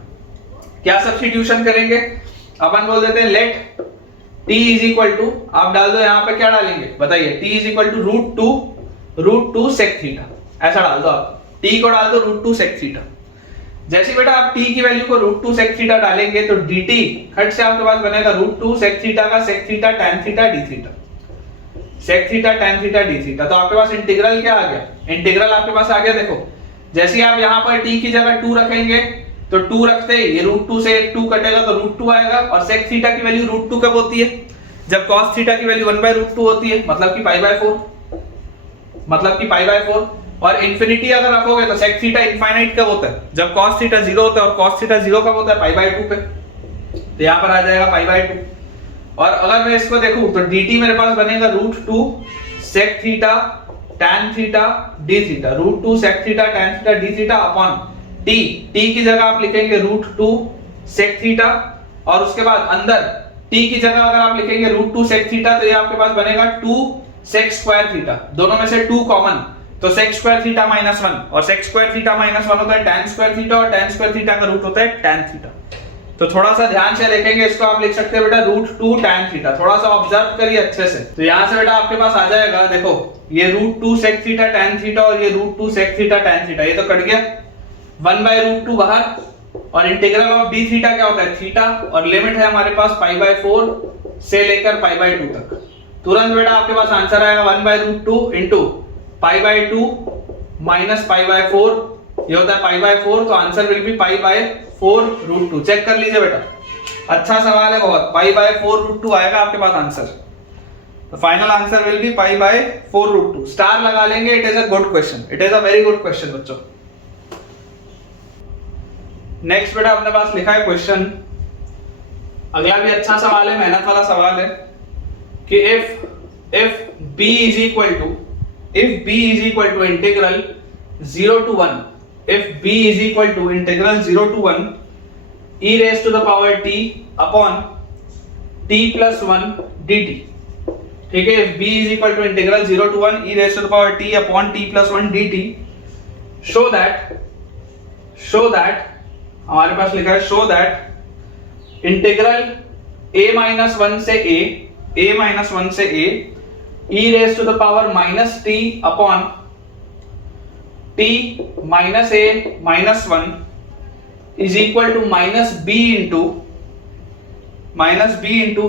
क्या सब्स्टिट्यूशन करेंगे, अपन बोल देते हैं let t is equal to, आप डाल दो यहाँ पे क्या डालेंगे बताइए, t is equal to √2 sec theta, ऐसा डाल दो आप, t को डाल दो √2 sec थीटा। जैसे बेटा आप t की वैल्यू को √2 sec थीटा डालेंगे तो dt खट से आपके पास बनेगा √2 sec थीटा का sec theta tan theta d theta, sec theta tan theta d theta. तो आपके पास इंटीग्रल क्या आ गया, इंटीग्रल आपके पास आ गया। देखो जैसे आप यहाँ पर t की जगह 2 रखेंगे तो 2 रखते ही ये √2 से 2 कटेगा तो √2 आएगा, और sec थीटा की वैल्यू √2 कब होती है, जब cos थीटा की वैल्यू 1/√2 होती है, मतलब कि π/4, मतलब कि π/4। और इंफिनिटी अगर रखोगे तो sec थीटा इनफाइनाइट कब होता है, जब cos थीटा 0 होता है, और cos थीटा 0 कब होता है π/2 पे, तो यहाँ पर आ जाएगा π/2। और अगर मैं इसको देखूं तो dt मेरे पास बनेगा √2 sec theta tan theta d theta, √2 sec theta tan theta d theta upon t की जगह आप लिखेंगे √2 sec थीटा, और उसके बाद अंदर t की जगह अगर आप लिखेंगे √2 sec थीटा तो ये आपके पास बनेगा 2 sec² थीटा, दोनों में से 2 कॉमन, तो sec² थीटा -1, और sec² थीटा -1 होता है tan² थीटा, और tan² थीटा का रूट होता है tan थीटा। तो थोड़ा सा ध्यान से देखेंगे इसको, आप लिख सकते हैं बेटा √2 tan थीटा, थोड़ा सा ऑब्जर्व करिए अच्छे से। तो यहाँ से बेटा आपके पास आ जाएगा, देखो ये √2 sec थीटा tan थीटा और ये √2 sec थीटा tan थीटा, ये तो कट गया, 1/√2 बाहर, और इंटीग्रल ऑफ d थीटा क्या होता है थीटा, और लिमिट है हमारे पास π/4 से लेकर π/2 तक। तुरंत बेटा आपके पास आंसर आएगा 1/√2 इंटू π/2 माइनस π/4, ये होता है π/4, तो आंसर विल बी π/4√2। चेक कर लीजिए बेटा, अच्छा सवाल है बहुत, π/4√2 आएगा आपके पास आंसर, तो final answer will be π/4√2। Star लगा लेंगे, it is a good question, it is a very good question बच्चों। नेक्स्ट बेटा अपने पास लिखा है क्वेश्चन, अगला भी अच्छा सवाल है, मेहनत वाला सवाल है कि if b is equal to if b is equal to integral 0 to 1, if b is equal to integral 0 to 1 e raised to the power t upon t plus 1 dt. ठीक है, if b is equal to integral 0 to 1 e raised to the power t upon t plus 1 dt, show that हमारे पास लिखा है show that integral a minus 1 से a minus 1 से a e raised to the power minus t upon t minus a minus 1 is equal to minus b into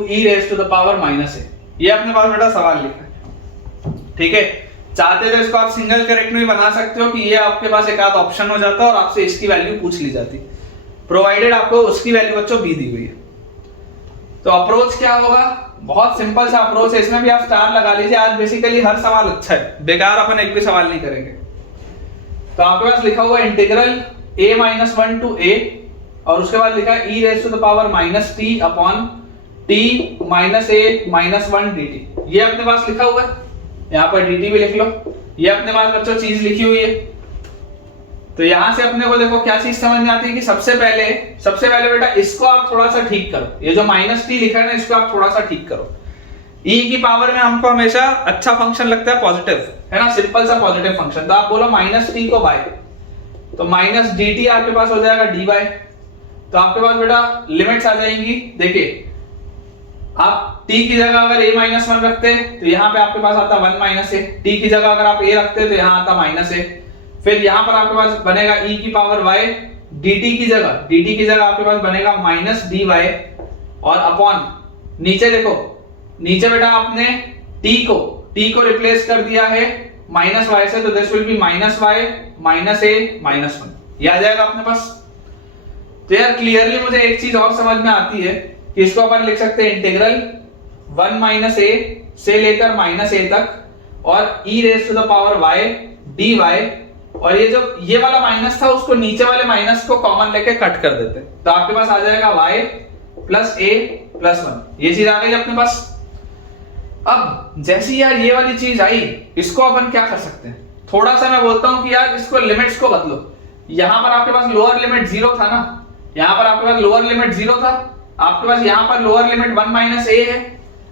e raised to the power minus a. ये अपने पास बेटा सवाल लिखा है, ठीक है। चाहते तो इसको आप सिंगल करेक्ट में भी बना सकते हो कि ये आपके पास एक आध ऑप्शन हो जाता और आपसे इसकी वैल्यू पूछ ली जाती, प्रोवाइडेड आपको उसकी वैल्यू बच्चों b दी हुई है। तो अप्रोच क्या होगा, बहुत सिंपल सा अप्रोच है, इसमें भी आप स्टार लगा लीजिए। आज बेसिकली हर सवाल अच्छा है, बेकार अपन एक भी सवाल नहीं करेंगे। तो आपके पास लिखा हुआ integral a minus 1 to a और उसके बाद लिखा है e raised to the power minus t upon t minus a minus 1 dt। ये अपने पास लिखा हुआ है, यहाँ पर dt भी लिख लो। ये अपने पास बच्चों चीज लिखी हुई है। तो यहां से अपने को देखो क्या चीज समझ में आती है कि सबसे पहले बेटा इसको आप थोड़ा सा ठीक करो। ये जो माइनस टी लिखा है ना, इसको आप थोड़ा सा ठीक करो। e की पावर में हमको हमेशा अच्छा फंक्शन लगता है पॉजिटिव, है ना, सिंपल सा पॉजिटिव फंक्शन। तो आप बोलो माइनस टी को y, तो माइनस डी टी आपके पास हो जाएगा dy। तो आपके पास बेटा लिमिट्स आ जाएंगी। देखिए आप t की जगह अगर a माइनस 1 रखते तो यहाँ पे आपके पास आता 1 माइनस a, t की जगह अगर आप a रखते तो यहाँ आता माइनस a। फिर यहाँ पर आपके पास बनेगा e की पावर y, dt की जगह आपके पास बनेगा माइनस dy और अपॉन नीचे देखो, नीचे बेटा आपने t को रिप्लेस कर दिया है माइनस y से, तो this will B minus y minus a minus 1। ये आ जाएगा अपने पास। तो यार क्लियरली मुझे एक चीज और समझ में आती है कि इसको अपन लिख सकते हैं इंटीग्रल 1 माइनस a से लेकर माइनस a तक और e raise to the power y dy, और ये जो ये वाला माइनस था उसको नीचे वाले माइनस को कॉमन लेके कट कर देते, तो आपके पास आ जाएगा y प्लस a प्लस 1। ये चीज आ गई अपने पास। अब जैसी यार ये वाली चीज आई, इसको अपन क्या कर सकते हैं, थोड़ा सा मैं बोलता हूं कि यार इसको लिमिट्स को बदलो। यहां पर आपके पास लोअर लिमिट 0 था ना, यहां पर आपके पास लोअर लिमिट 0 था, आपके पास यहां पर लोअर लिमिट 1 माइनस a है।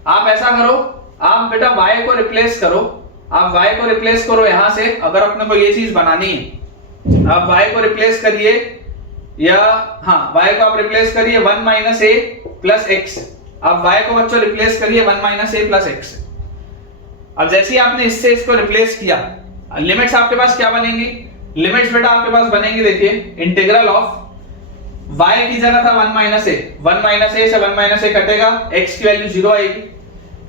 आप ऐसा करो, आप बेटा y को रिप्लेस करो, आप y को रिप्लेस करो यहां से। अगर अपने को ये चीज बनानी है, आप y को रिप्लेस करिए, या हाँ y को आप रिप्लेस करिए 1 माइनस a प्लस x। अब y को बच्चों रिप्लेस करिए 1 माइनस a प्लस x। अब जैसे ही आपने इससे इसको रिप्लेस किया, लिमिट्स आपके पास क्या बनेंगी, लिमिट्स बेटा आपके पास बनेंगी, देखिए इंटीग्रल ऑफ y की जगह था 1 माइनस a, 1 माइनस a से 1 माइनस a कटेगा, x की वैल्यू 0 आएगी।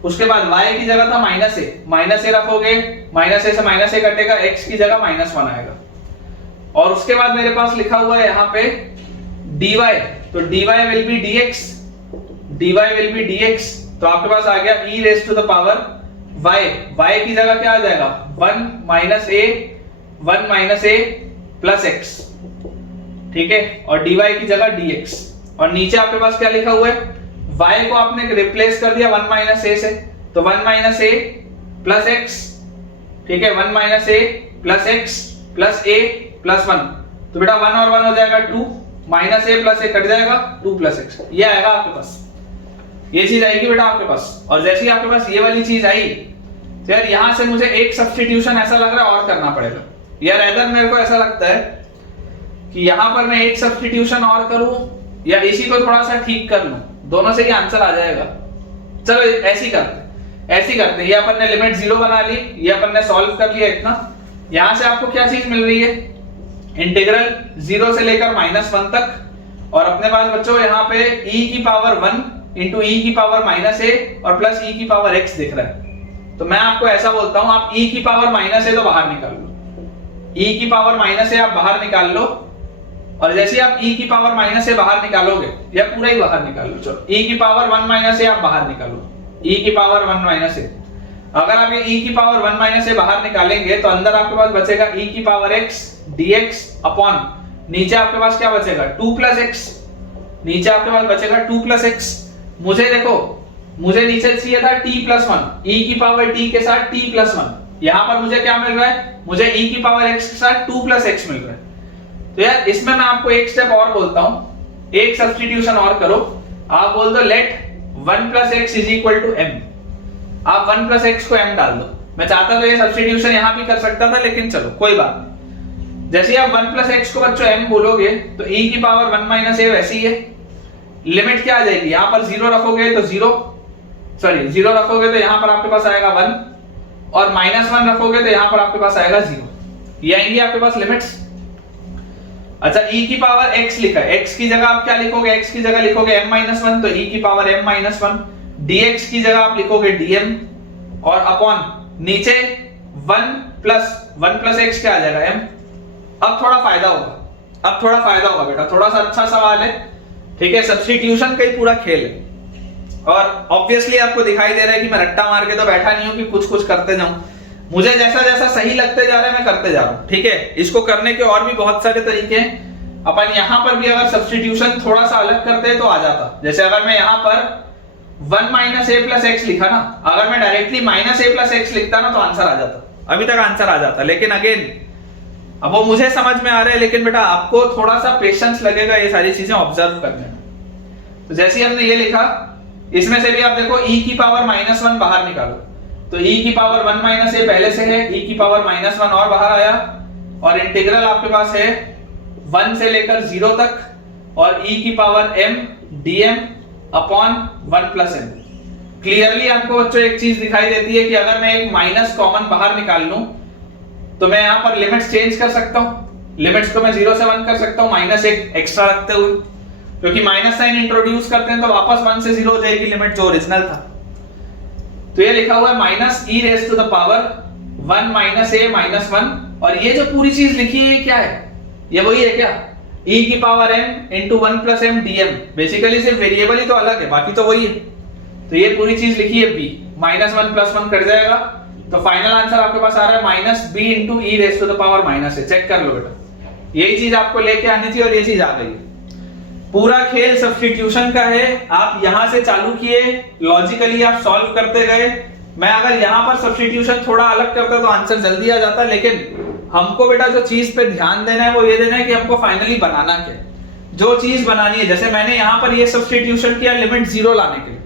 उसके बाद y की जगह था माइनस a रखोगे, माइनस a से माइनस a कटेगा, x की जगह माइनस 1 आएगा। और उसके बाद मेरे पास लिखा हुआ है यहाँ पे dy, तो dy विल बी dx, तो आपके पास आ गया e raise to the power y की जगह क्या आ जाएगा 1 माइनस a प्लस x, ठीक है, और dy की जगह dx। और नीचे आपके पास क्या लिखा हुआ है, y को आपने रिप्लेस कर दिया 1 माइनस a से, तो 1 माइनस a प्लस x, ठीक है, 1 minus a plus x plus a plus 1, तो बेटा 1 और 1 हो जाएगा 2, minus a plus a cut जाएगा 2 प्लस x। ये आएगा आपके पास, ये चीज आएगी बेटा आपके पास। और जैसे ही आपके पास ये वाली चीज आई, तो यार यहां से मुझे एक सब्स्टिट्यूशन ऐसा लग रहा है और करना पड़ेगा यार। इधर मेरे को ऐसा लगता है कि यहां पर मैं एक सब्स्टिट्यूशन और करूं या इसी को थोड़ा सा ठीक कर लूं, दोनों से ही आंसर आ जाएगा। चलो ऐसी करते, ये अपन ने लिमिट 0 बना ली, ये अपन ने सॉल्व कर लिया इतना। यहां से आपको क्या चीज मिल रही है, इंटीग्रल 0 से लेकर -1 तक, और अपने पास बच्चों यहाँ पे e की पावर 1 इंटू e की पावर माइनस a और प्लस e की पावर x दिख रहा है। तो मैं आपको ऐसा बोलता हूं, आप e की पावर माइनस a तो बाहर निकाल लो, e की पावर माइनस a आप बाहर निकाल लो। और जैसे आप e की पावर माइनस a बाहर निकालोगे, या पूरा ही बाहर निकाल लो, चलो e की पावर 1 माइनस a आप बाहर निकालो, e की पावर 1 माइनस a। अगर आप ये e की पावर 1 माइनस a बाहर निकालेंगे तो अंदर आपके पास बचेगा e की पावर x dx अपॉन नीचे आपके पास क्या बचेगा 2 प्लस x, नीचे आपके पास बचेगा 2 प्लस x। मुझे देखो, मुझे नीचे चाहिए था t प्लस 1, e की पावर t के साथ t प्लस 1, यहां पर मुझे क्या मिल रहा है, मुझे e की पावर x के साथ 2 प्लस x मिल रहा है। तो यार इसमें मैं आपको एक स्टेप और बोलता हूं, एक सब्स्टिट्यूशन और करो, आप बोल दो let 1 plus x is equal to m। आप 1 प्लस एक्स को m डाल दो। मैं चाहता तो ये सब्स्टिट्यूशन यहां भी कर सकता था, लेकिन चलो कोई बात नहीं। जैसे आप 1 प्लस एक्स को बच्चों m बोलोगे तो e की पावर 1 माइनस a वैसी है। लिमिट क्या आ जाएगी, यहां पर 0 रखोगे तो 0 रखोगे तो यहां पर आपके पास आएगा 1, और -1 रखोगे तो यहां पर आपके पास आएगा 0। ये आएंगी आपके पास लिमिट्स। अच्छा, e की पावर x लिखा है, x की जगह आप क्या लिखोगे, x की जगह लिखोगे m-1, तो e की पावर m-1, dx की जगह आप लिखोगे dm, और अपॉन नीचे 1 प्लस x क्या आ जाएगा m। अब थोड़ा फायदा होगा बेटा, थोड़ा सा अच्छा सवाल है, ठीक है। सब्स्टिट्यूशन का ही पूरा खेल है, और ऑब्वियसली आपको दिखाई दे रहा है कि मैं रट्टा मार के तो बैठा नहीं हूं कि कुछ करते जाऊं। मुझे जैसा जैसा सही लगते जा रहा है मैं करते जा रहा हूं, ठीक है। इसको करने के और भी बहुत सारे तरीके हैं। अपन यहां पर भी अगर सब्स्टिट्यूशन थोड़ा सा अलग करते तो आ जाता। जैसे अगर मैं यहां पर 1 माइनस ए प्लस एक्स लिखा ना, अगर मैं डायरेक्टली माइनस ए प्लस एक्स लिखता ना तो आंसर आ जाता, अभी तक आंसर आ जाता। लेकिन अगेन अब वो मुझे समझ में आ रहा है, लेकिन बेटा आपको थोड़ा सा पेशेंस लगेगा ये सारी चीजें ऑब्जर्व करने में। तो जैसे हमने ये लिखा, इसमें से भी आप देखो e की पावर -1 बाहर निकालो, तो e की पावर 1 माइनस ए पहले से है, e की पावर -1 और बाहर आया, और इंटीग्रल आपके पास है 1 से लेकर 0 तक, और e की power m dm upon 1 plus m। Clearly आपको बच्चों एक चीज दिखाई देती है कि अगर मैं एक माइनस कॉमन बाहर निकाल लूं तो मैं यहां पर लिमिट्स चेंज कर सकता हूं। लिमिट्स को मैं 0 से 1 कर सकता हूं, -1 एक्स्ट्रा रखते हुए, क्योंकि माइनस साइन इंट्रोड्यूस करते हैं तो वापस 1 से 0 हो जाएगी लिमिट जो ओरिजिनल था। तो ये लिखा हुआ है minus e raise to the power 1 minus a minus 1, और ये जो पूरी चीज लिखी है क्या है, ये वही है क्या, e की power m into 1 plus m dm। Basically सिर्फ वेरिएबल ही तो अलग है, बाकी तो वही है। तो ये पूरी चीज लिखी है b, -1 प्लस 1 कट जाएगा, तो फाइनल आंसर आपके पास आ रहा है minus b into e raise to the power minus a. Check कर लो बेटा, यही चीज आपको लेके आनी थी और ये चीज आ गई। पूरा खेल सब्स्टिट्यूशन का है। आप यहां से चालू किए, लॉजिकली आप सॉल्व करते गए। मैं अगर यहां पर सब्स्टिट्यूशन थोड़ा अलग करता तो आंसर जल्दी आ जाता, लेकिन हमको बेटा जो चीज पे ध्यान देना है वो ये देना है कि हमको फाइनली बनाना क्या, जो चीज बनानी है। जैसे मैंने यहां पर ये सब्स्टिट्यूशन किया लिमिट 0 लाने के लिए,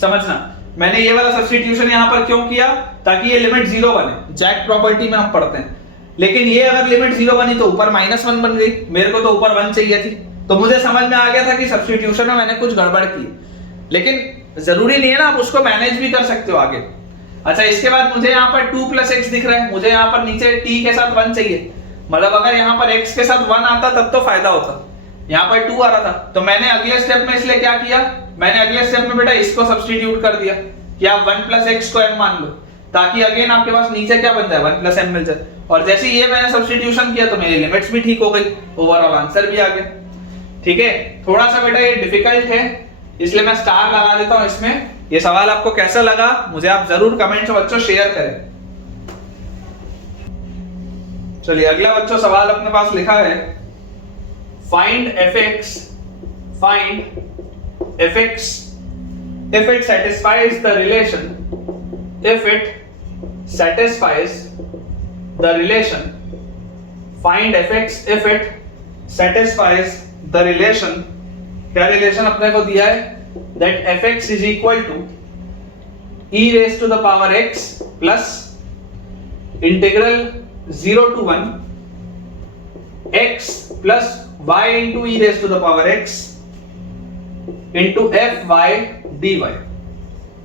समझना, मैंने ये वाला सब्स्टिट्यूशन यहां पर क्यों किया, ताकि ये लिमिट 0 बने। जैक प्रॉपर्टी में हम पढ़ते हैं, लेकिन ये अगर लिमिट 0 बनी तो ऊपर -1 बन गई, मेरे को तो ऊपर 1 चाहिए थी। तो मुझे समझ में आ गया था कि सब्स्टिट्यूशन में मैंने कुछ गड़बड़ की, लेकिन जरूरी नहीं है ना, आप उसको मैनेज भी कर सकते हो आगे। अच्छा, इसके बाद मुझे यहाँ पर 2 प्लस एक्स दिख रहा है, मुझे यहाँ पर नीचे t के साथ 1 चाहिए। मतलब अगर यहाँ पर x के साथ 1 आता तब तो फायदा होता, यहाँ पर 2 आ रहा था। तो मैंने अगले स्टेप में इसलिए क्या किया, मैंने अगले स्टेप में बेटा इसको सब्स्टिट्यूट कर दिया कि आप 1 प्लस एक्स को m मान लो, ताकि अगेन आपके पास नीचे क्या बन जाए, 1 प्लस m मिल जाए। और जैसे ये मैंने सब्स्टिट्यूशन किया तो मेरी लिमिट्स भी ठीक हो गई, ओवरऑल आंसर भी आ गया। ठीक है, थोड़ा सा बेटा ये डिफिकल्ट है, इसलिए मैं स्टार लगा देता हूं इसमें। ये सवाल आपको कैसा लगा मुझे आप जरूर कमेंट्स में बच्चों शेयर करें। चलिए अगला बच्चों सवाल अपने पास लिखा है, find fx if it satisfies the relation, find fx if it satisfies the relation। क्या रिलेशन अपने को दिया है, that fx is equal to e raised to the power x plus integral 0 to 1 x plus y into e raised to the power x into fy dy।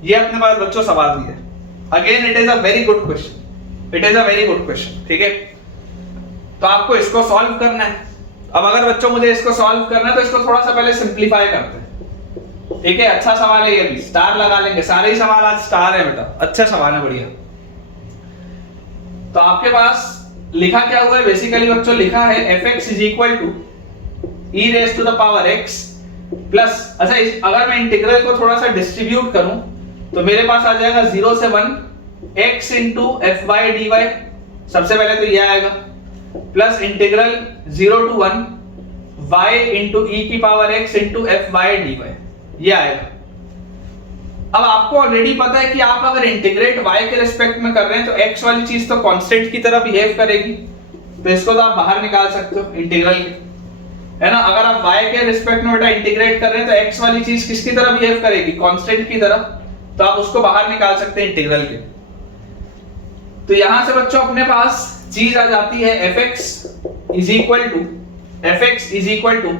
ये अपने पास बच्चों सवाल दिया है। Again it is a very good question, ठीक है। तो आपको इसको सॉल्व करना है। अब अगर बच्चों मुझे इसको सॉल्व करना है तो इसको थोड़ा सा पहले सिंप्लीफाई करते हैं, ठीक है। अच्छा सवाल है, ये भी स्टार लगा लेंगे, सारे ही सवाल आज स्टार है बेटा, अच्छा सवाल है, बढ़िया। तो आपके पास लिखा क्या हुआ है, बेसिकली बच्चों लिखा है fx is equal to e raised to the power x plus, अच्छा अगर मैं इंटीग्रल को थोड़ा सा डिस्ट्रीब्यूट करूं तो मेरे पास आ जाएगा 0 से 1 x into fy dy, सबसे पहले तो ये आएगा, plus integral 0 to 1 y into e की power x into fy dy, ये आएगा। अब आपको ऑलरेडी पता है कि आप अगर इंटीग्रेट y के रिस्पेक्ट में कर रहे हैं तो x वाली चीज तो कांस्टेंट की तरह बिहेव करेगी, तो इसको तो आप बाहर निकाल सकते हो इंटीग्रल के, है ना। अगर आप y के रिस्पेक्ट में बेटा इंटीग्रेट कर रहे हैं तो x वाली चीज किसकी तरह बिहेव करेगी, कांस्टेंट की तरह, तो आप उसको बाहर निकाल सकते हैं इंटीग्रल के। तो यहां से बच्चों अपने पास चीज आ जाती है fx is equal to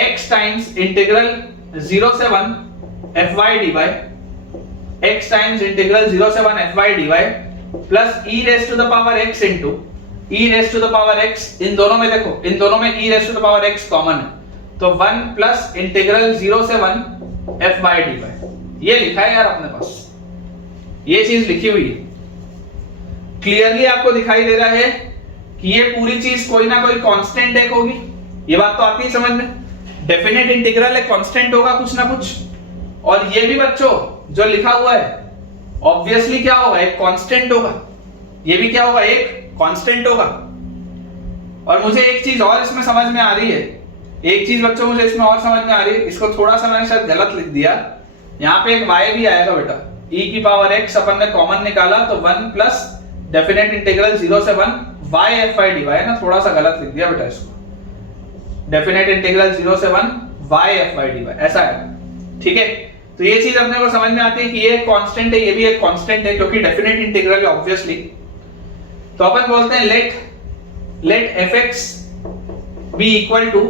x times integral 0 से 1 fy dy, x times integral 0 से 1 fy dy plus e raise to the power x into e raise to the power x, इन दोनों में देखो, इन दोनों में e raise to the power x common है, तो 1 प्लस इंटीग्रल 0 से 1 fy dy। ये लिखा है यार अपने पास, ये चीज लिखी हुई है, क्लियरली आपको दिखाई दे रहा है कि ये पूरी चीज कोई ना कोई कांस्टेंट एक होगी। ये बात तो आती है समझ में, डेफिनेट इंटीग्रल है, कांस्टेंट होगा कुछ ना कुछ। और ये भी बच्चों जो लिखा हुआ है ऑब्वियसली क्या होगा, एक कांस्टेंट होगा, ये भी क्या होगा, एक कांस्टेंट होगा। और मुझे एक चीज और इसमें समझ में आ रही है, एक चीज बच्चों मुझे इसमें और समझ में आ रही है, इसको थोड़ा सा मैंने शायद गलत लिख दिया, यहाँ पे एक y भी आएगा बेटा, e की पावर x अपन ने कॉमन निकाला तो 1 प्लस डेफिनेट इंटीग्रल 0 से 1 y fy dy है ना, थोड़ा सा गलत लिख दिया बेटा इसको, डेफिनेट इंटीग्रल 0 से 1 y fy dy ऐसा है, ठीक है। तो ये चीज अपने को समझ में आती है कि ये कांस्टेंट है, ये भी एक कांस्टेंट है क्योंकि डेफिनेट इंटीग्रल है ऑब्वियसली। तो अपन बोलते हैं let fx be equal to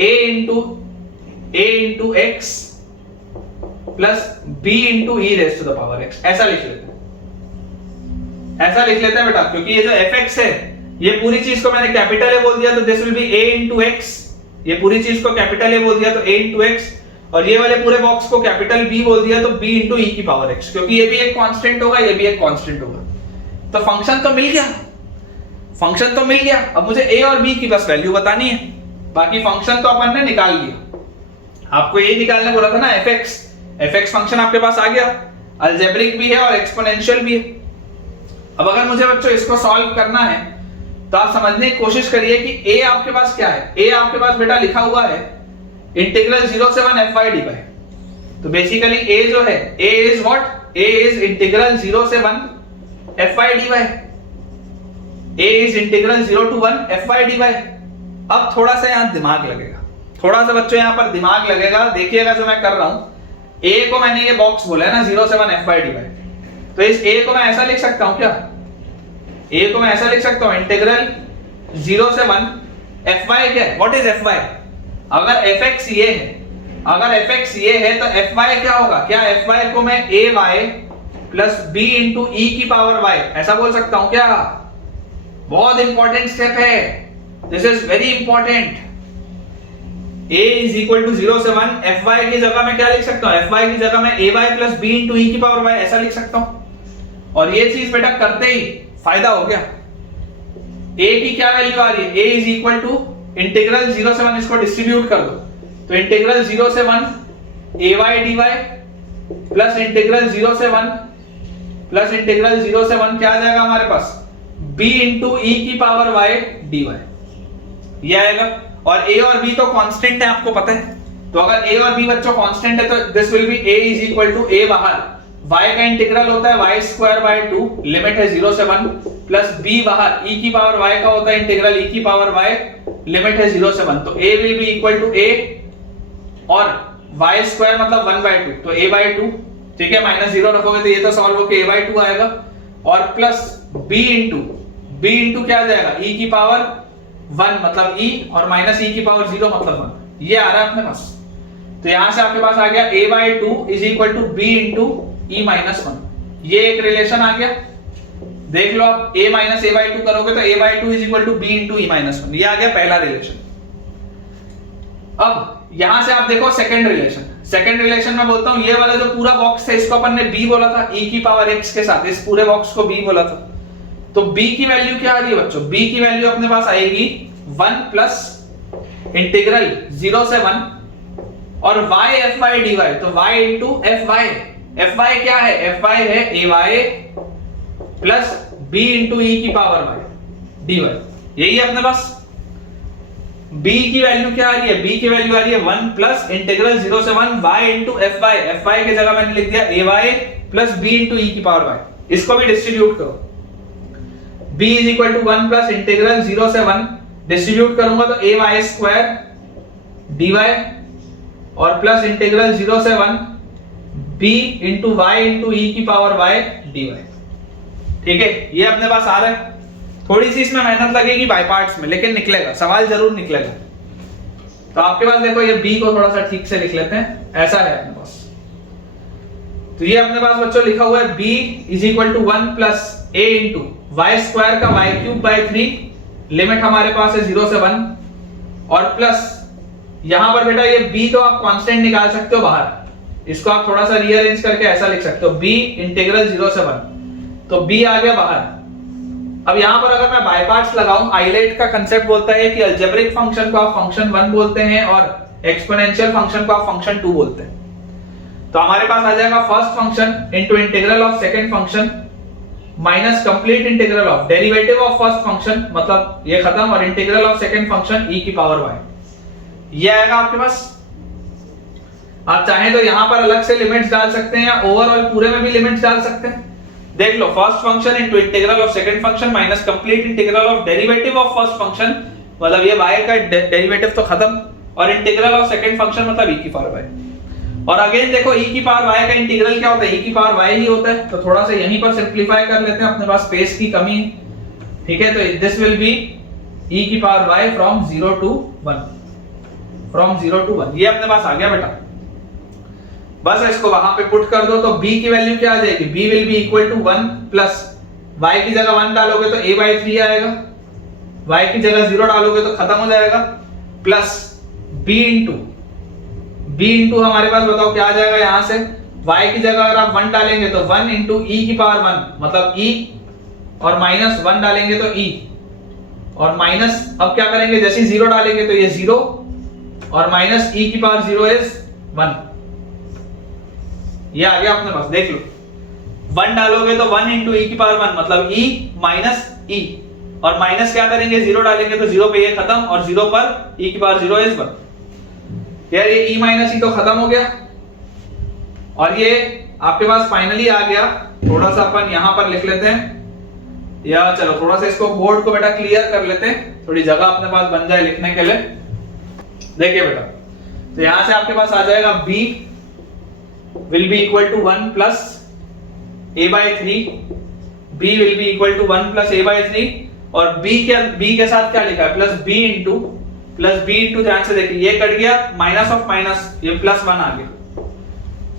a into x plus b into e raise to the power x, ऐसा लिख लेते हैं, ऐसा लिख लेते हैं बेटा, क्योंकि ये जो fx है ये पूरी चीज को मैंने कैपिटल ए बोल दिया तो this will be a into x, ये पूरी चीज को कैपिटल ए बोल दिया तो a इंटू x, और ये वाले पूरे बॉक्स को कैपिटल B बोल दिया तो B इंटू e की पावर x, क्योंकि ये भी एक कांस्टेंट होगा, ये भी एक कांस्टेंट होगा। तो फंक्शन तो मिल गया, फंक्शन तो मिल गया, अब मुझे a और b की बस वैल्यू बतानी है, बाकी फंक्शन तो अपन ने निकाल लिया। आपको ये निकालने बोला था ना fx फंक्शन आपके पास आ गया, अलजेब्रिक भी है और एक्सपोनेंशियल भी है। अब अगर मुझे बच्चों इसको सॉल्व करना है तो आप समझने की कोशिश करिए कि a आपके पास क्या है, a आपके पास बेटा लिखा हुआ है इंटीग्रल 0 से 1 fy dy, तो बेसिकली a जो है a is what, a is integral 0 से 1 fy dy, a is integral 0 to 1 fy dy। अब थोड़ा सा यहां दिमाग लगेगा, थोड़ा सा बच्चों यहां पर दिमाग लगेगा, देखिएगा जो मैं कर रहा हूं। a को मैंने ये बॉक्स बोला है ना 0 से 1 fy dy, तो इस a को मैं ऐसा लिख सकता हूं क्या, a को मैं ऐसा लिख सकता हूं इंटीग्रल 0 से 1 fy क्या है, व्हाट इज fy, अगर fx ये है, अगर fx ये है तो fy क्या होगा, क्या fy को मैं ay plus b into e की पावर y ऐसा बोल सकता हूं क्या। बहुत इंपॉर्टेंट स्टेप है, this is very important. a is equal to 0 से 1 fy की जगह मैं क्या लिख सकता हूं, fy की जगह मैं ay plus b into e की पावर y ऐसा लिख सकता हूं। और ये चीज बेटा करते ही फायदा हो गया, a की क्या वैल्यू आ रही है, a is equal to integral 0 से 1, इसको डिस्ट्रीब्यूट कर दो तो इंटीग्रल 0 से 1 ay dy प्लस इंटीग्रल 0 से 1 प्लस इंटीग्रल 0 से 1 क्या आ जाएगा हमारे पास, b इंटू e की पावर y dy, ये आएगा। और a और b तो कांस्टेंट है आपको पता है, तो अगर a और b बच्चों कांस्टेंट है तो this will be a is equal to a बाहर, y का इंटीग्रल होता है y स्क्वायर बाय 2, लिमिट है 0 से 1, प्लस b बाहर e की पावर y का होता है इंटीग्रल e की पावर y, लिमिट है 0 से 1, तो a will be equal to a और y स्क्वायर मतलब 1 बाय 2, तो a बाय 2, ठीक है, माइनस 0 रखोगे तो ये तो सॉल्व होके a बाय 2 आएगा, और प्लस b इंटू क्या आ जाएगा, e की पावर 1 मतलब e और माइनस e की पावर 0 मतलब 1, ये आ रहा है अपने पास। तो यहां से आपके पास आ गया a by 2 is equal to b into e minus 1, ये एक रिलेशन आ गया। देख लो आप a माइनस a बाय 2 करोगे तो a by 2 is equal to b into e minus 1, ये आ गया पहला रिलेशन। अब यहां से आप देखो सेकंड रिलेशन में बोलता हूं, ये वाला जो पूरा बॉक्स है इसको अपन ने b बोला था, e की पावर x के साथ इस पूरे बॉक्स को b बोला था, तो b की वैल्यू क्या आ रही है बच्चों, b की वैल्यू अपने पास आएगी 1 प्लस इंटीग्रल 0 से 1 और y fy dy, तो y इंटू fy क्या है, fy है ay plus b into e की पावर y dy, यही है अपने पास। b की वैल्यू क्या आ रही है, b की वैल्यू आ रही है 1 प्लस इंटीग्रल 0 से 1 y इंटू fy, fy की जगह मैंने लिख दिया ay plus b into e की पावर y। इसको भी डिस्ट्रीब्यूट करो, b is equal to 1 plus integral 0 से 1, डिस्ट्रीब्यूट करूंगा तो ay स्क्वायर dy और प्लस इंटीग्रल 0 से 1 b into y into e की पावर y dy। ठीक है, ये अपने पास आ रहा है। थोड़ी सी इसमें मेहनत लगेगी बाय पार्ट्स में, लेकिन निकलेगा, सवाल जरूर निकलेगा। तो आपके पास देखो ये b को थोड़ा सा ठीक से लिख लेते हैं, ऐसा है अपने पास। तो ये अपने पास बच्चों लिखा हुआ है b is equal to 1 plus a into y square का वाई क्यूब बाई 3, लिमिट हमारे पास है 0 से 1, और प्लस यहां पर बेटा ये b तो आप कांस्टेंट निकाल सकते हो बाहर, इसको आप थोड़ा सा रीअरेंज करके ऐसा लिख सकते हो b इंटीग्रल 0 से 1, तो b आ गया बाहर। अब यहां पर अगर मैं बाय पार्ट्स लगाऊं, आइलेट का कांसेप्ट बोलता है कि अलजेब्रिक फंक्शन को आप फंक्शन 1 बोलते हैं और एक्सपोनेंशियल फंक्शन को आप फंक्शन 2 बोलते हैं। तो हमारे पास आ जाएगा first function into integral of second function minus complete integral of derivative of first function, मतलब ये खत्म, और integral of second function e की पावर y, ये आएगा आपके पास। आप चाहें तो यहां पर अलग से लिमिट्स डाल सकते हैं या ओवरऑल पूरे में भी लिमिट्स डाल सकते हैं। देख लो, first function into integral of second function minus complete integral of derivative of first function, मतलब ये y का डेरिवेटिव तो खत्म, और इंटीग्रल ऑफ सेकंड फंक्शन मतलब e की पावर y। और अगेन देखो e की पावर y का इंटीग्रल क्या होता है, e की पावर y ही होता है। तो थोड़ा सा यहीं पर सिंपलीफाई कर लेते हैं, अपने पास स्पेस की कमी है। ठीक है, तो दिस विल बी e की power y from 0 to 1, from 0 to 1, ये अपने पास आ गया बेटा। बस इसको वहां पे पुट कर दो, तो b की वैल्यू क्या आ जाएगी, b will be equal to 1 plus y की जगह 1 डालोगे तो a बाई 3 आएगा, y की जगह 0 डालोगे तो खत्म हो जाएगा, प्लस b इंटू हमारे पास बताओ क्या आ जाएगा यहां से, y की जगह अगर आप 1 डालेंगे तो 1 इंटू e की पावर 1 मतलब e, और माइनस 1 डालेंगे तो e, और माइनस अब क्या करेंगे, जैसे 0 डालेंगे तो ये 0, और माइनस e की पावर 0 इज 1, ये आ गया अपने पास। देख लो, 1 डालोगे तो 1 इंटू e की पावर 1 मतलब e माइनस e, और माइनस क्या करेंगे, 0 डालेंगे तो 0 पे ये खत्म, और 0 पर e की पावर 0 इज 1। यार ये e माइनस e तो खत्म हो गया, और ये आपके पास फाइनली आ गया। थोड़ा सा अपन यहां पर लिख लेते हैं, या चलो थोड़ा सा इसको बोर्ड को बेटा क्लियर कर लेते हैं, थोड़ी जगह अपने पास बन जाए लिखने के लिए। देखिए बेटा, तो यहां से आपके पास आ जाएगा b will be equal to 1 plus a by 3, b will be equal to 1 plus a by 3, और b के साथ क्या लिखा है, प्लस b इंटू ध्यान से देखिए, ये कट गया, माइनस ऑफ माइनस, ये प्लस 1 आ गया।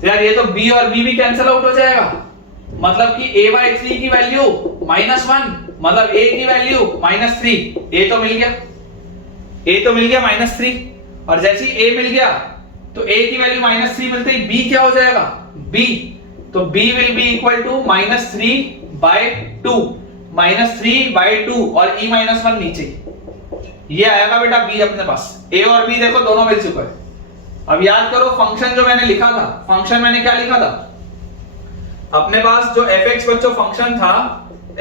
तो यार ये तो b और b भी कैंसिल आउट हो जाएगा, मतलब कि a by 3 की वैल्यू -1, मतलब a की वैल्यू -3, a तो मिल गया -3, और जैसे ही a मिल गया तो a की वैल्यू -3 मिलते ही b क्या हो जाएगा, b, तो b will be equal to -3/2, -3/2, और e -1 नीचे, ये आएगा बेटा b अपने पास। a और b देखो दोनों मिल चुका है। अब याद करो फंक्शन जो मैंने लिखा था, फंक्शन मैंने क्या लिखा था, अपने पास जो fx बच्चों फंक्शन था,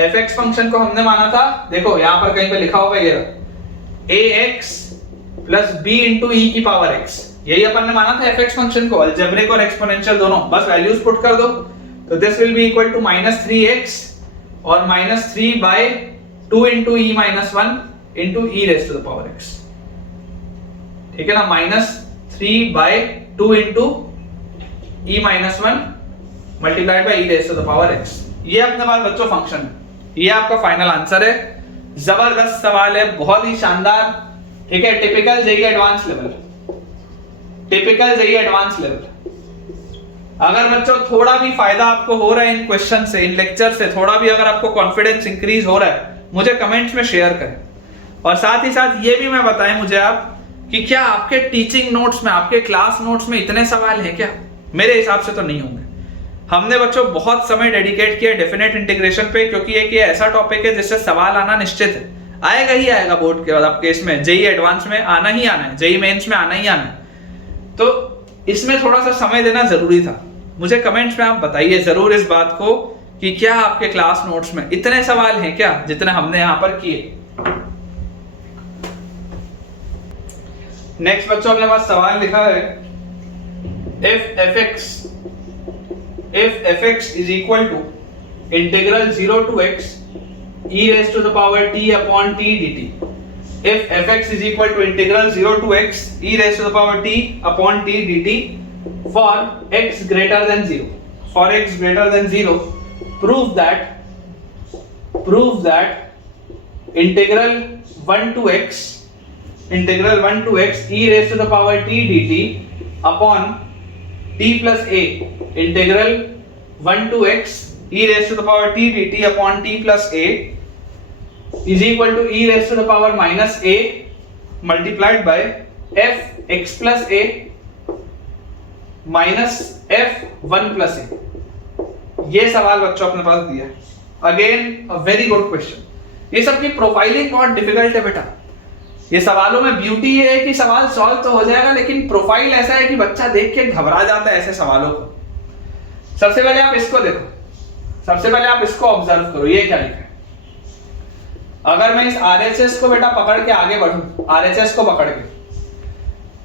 fx फंक्शन को हमने माना था, देखो यहां पर कहीं पे लिखा होगा ये ax plus b into e की पावर x, यही अपन ने माना था fx फंक्शन को, अलजेब्रिक और एक्सपोनेंशियल दोनों। बस वैल्यूज पुट कर दो, तो this will be equal to -3x और -3/2 into e -1 into e raise to the power x। ठीक है ना, -3/2 into e -1 multiplied by e raise to the power x। ये अपने पास बच्चों फंक्शन है, ये आपका फाइनल आंसर है। जबरदस्त सवाल है, बहुत ही शानदार। ठीक है, typical JEE advance level, typical JEE advance level. अगर बच्चों थोड़ा भी फायदा आपको हो रहा है इन क्वेश्चन से, इन लेक्चर से, थोड़ा भी अगर आपको कॉन्फिडेंस इंक्रीज हो रहा है, मुझे कमेंट्स में शेयर करें। और साथ ही साथ ये भी मैं बताएं मुझे आप कि क्या आपके टीचिंग नोट्स में, आपके क्लास नोट्स में इतने सवाल हैं क्या? मेरे हिसाब से तो नहीं होंगे। हमने बच्चों बहुत समय डेडिकेट किया डेफिनेट इंटीग्रेशन पे, क्योंकि एक ये ऐसा टॉपिक है जिससे सवाल आना निश्चित है, आएगा ही आएगा बोर्ड के बाद आपके इसमें जेईई एडवांस में आना ही आना है, जेईई मेंस में आना ही आना है। तो इसमें थोड़ा सा समय देना जरूरी था। मुझे कमेंट्स में आप बताइए जरूर इस बात को कि क्या आपके क्लास नोट्स में इतने सवाल हैं क्या जितने हमने यहां पर किए। नेक्स्ट बच्चों अपने पास सवाल लिखा है if fx is equal to integral 0 to x e raised to the power t upon t dt. If fx is equal to integral 0 to x e raised to the power t upon t dt for x greater than 0. For x greater than 0, prove that integral 1 to x e raised to the power t dt upon t plus a integral 1 to x e raised to the power t dt upon t plus a is equal to e raised to the power minus a multiplied by f x plus a minus f 1 plus a. ये सवाल बच्चों अपने पास दिया है. Again a very good question. ये सबकी profiling बहुत डिफिकल्ट है बेटा. ये सवालों में ब्यूटी ये है कि सवाल सॉल्व तो हो जाएगा, लेकिन प्रोफाइल ऐसा है कि बच्चा देख के घबरा जाता है ऐसे सवालों को. सबसे पहले आप इसको देखो, सबसे पहले आप इसको ऑब्जर्व करो. ये क्या लिखा है? अगर मैं इस RHS को बेटा पकड़ के आगे बढ़ूं, RHS को पकड़ के,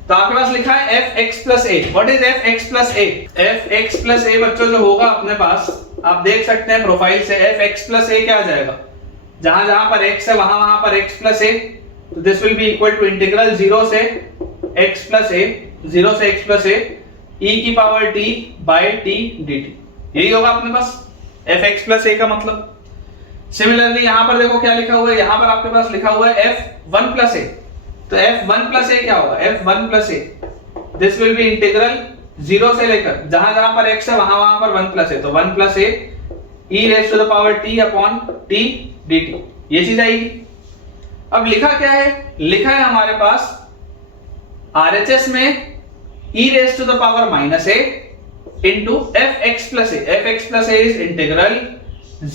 तो आपके पास लिखा है fx plus a. What is fx plus a? fx plus a बच्चों जो होगा अपने पास, आप देख सकते हैं प्रोफाइल से, fx plus a क्या आ जाएगा? जहां जहां पर x है वहां वहां पर x plus a. तो this will be equal to integral 0 से x plus a, 0 से x plus a e की power t by t dt. यही होगा अपने पास fx plus a का मतलब. सिमिलरली यहां पर देखो क्या लिखा हुआ है, यहां पर आपके पास लिखा हुआ है f1 plus a. तो f1 plus a क्या होगा? f1 plus a this will be integral 0 से लेकर जहां जहां पर x है वहां वहां पर 1 plus a. तो 1 plus a e raised to the power t upon t dt. ये चीज आएगी. अब लिखा क्या है? लिखा है हमारे पास RHS में e raised to the power minus a into fx plus a. fx plus a is integral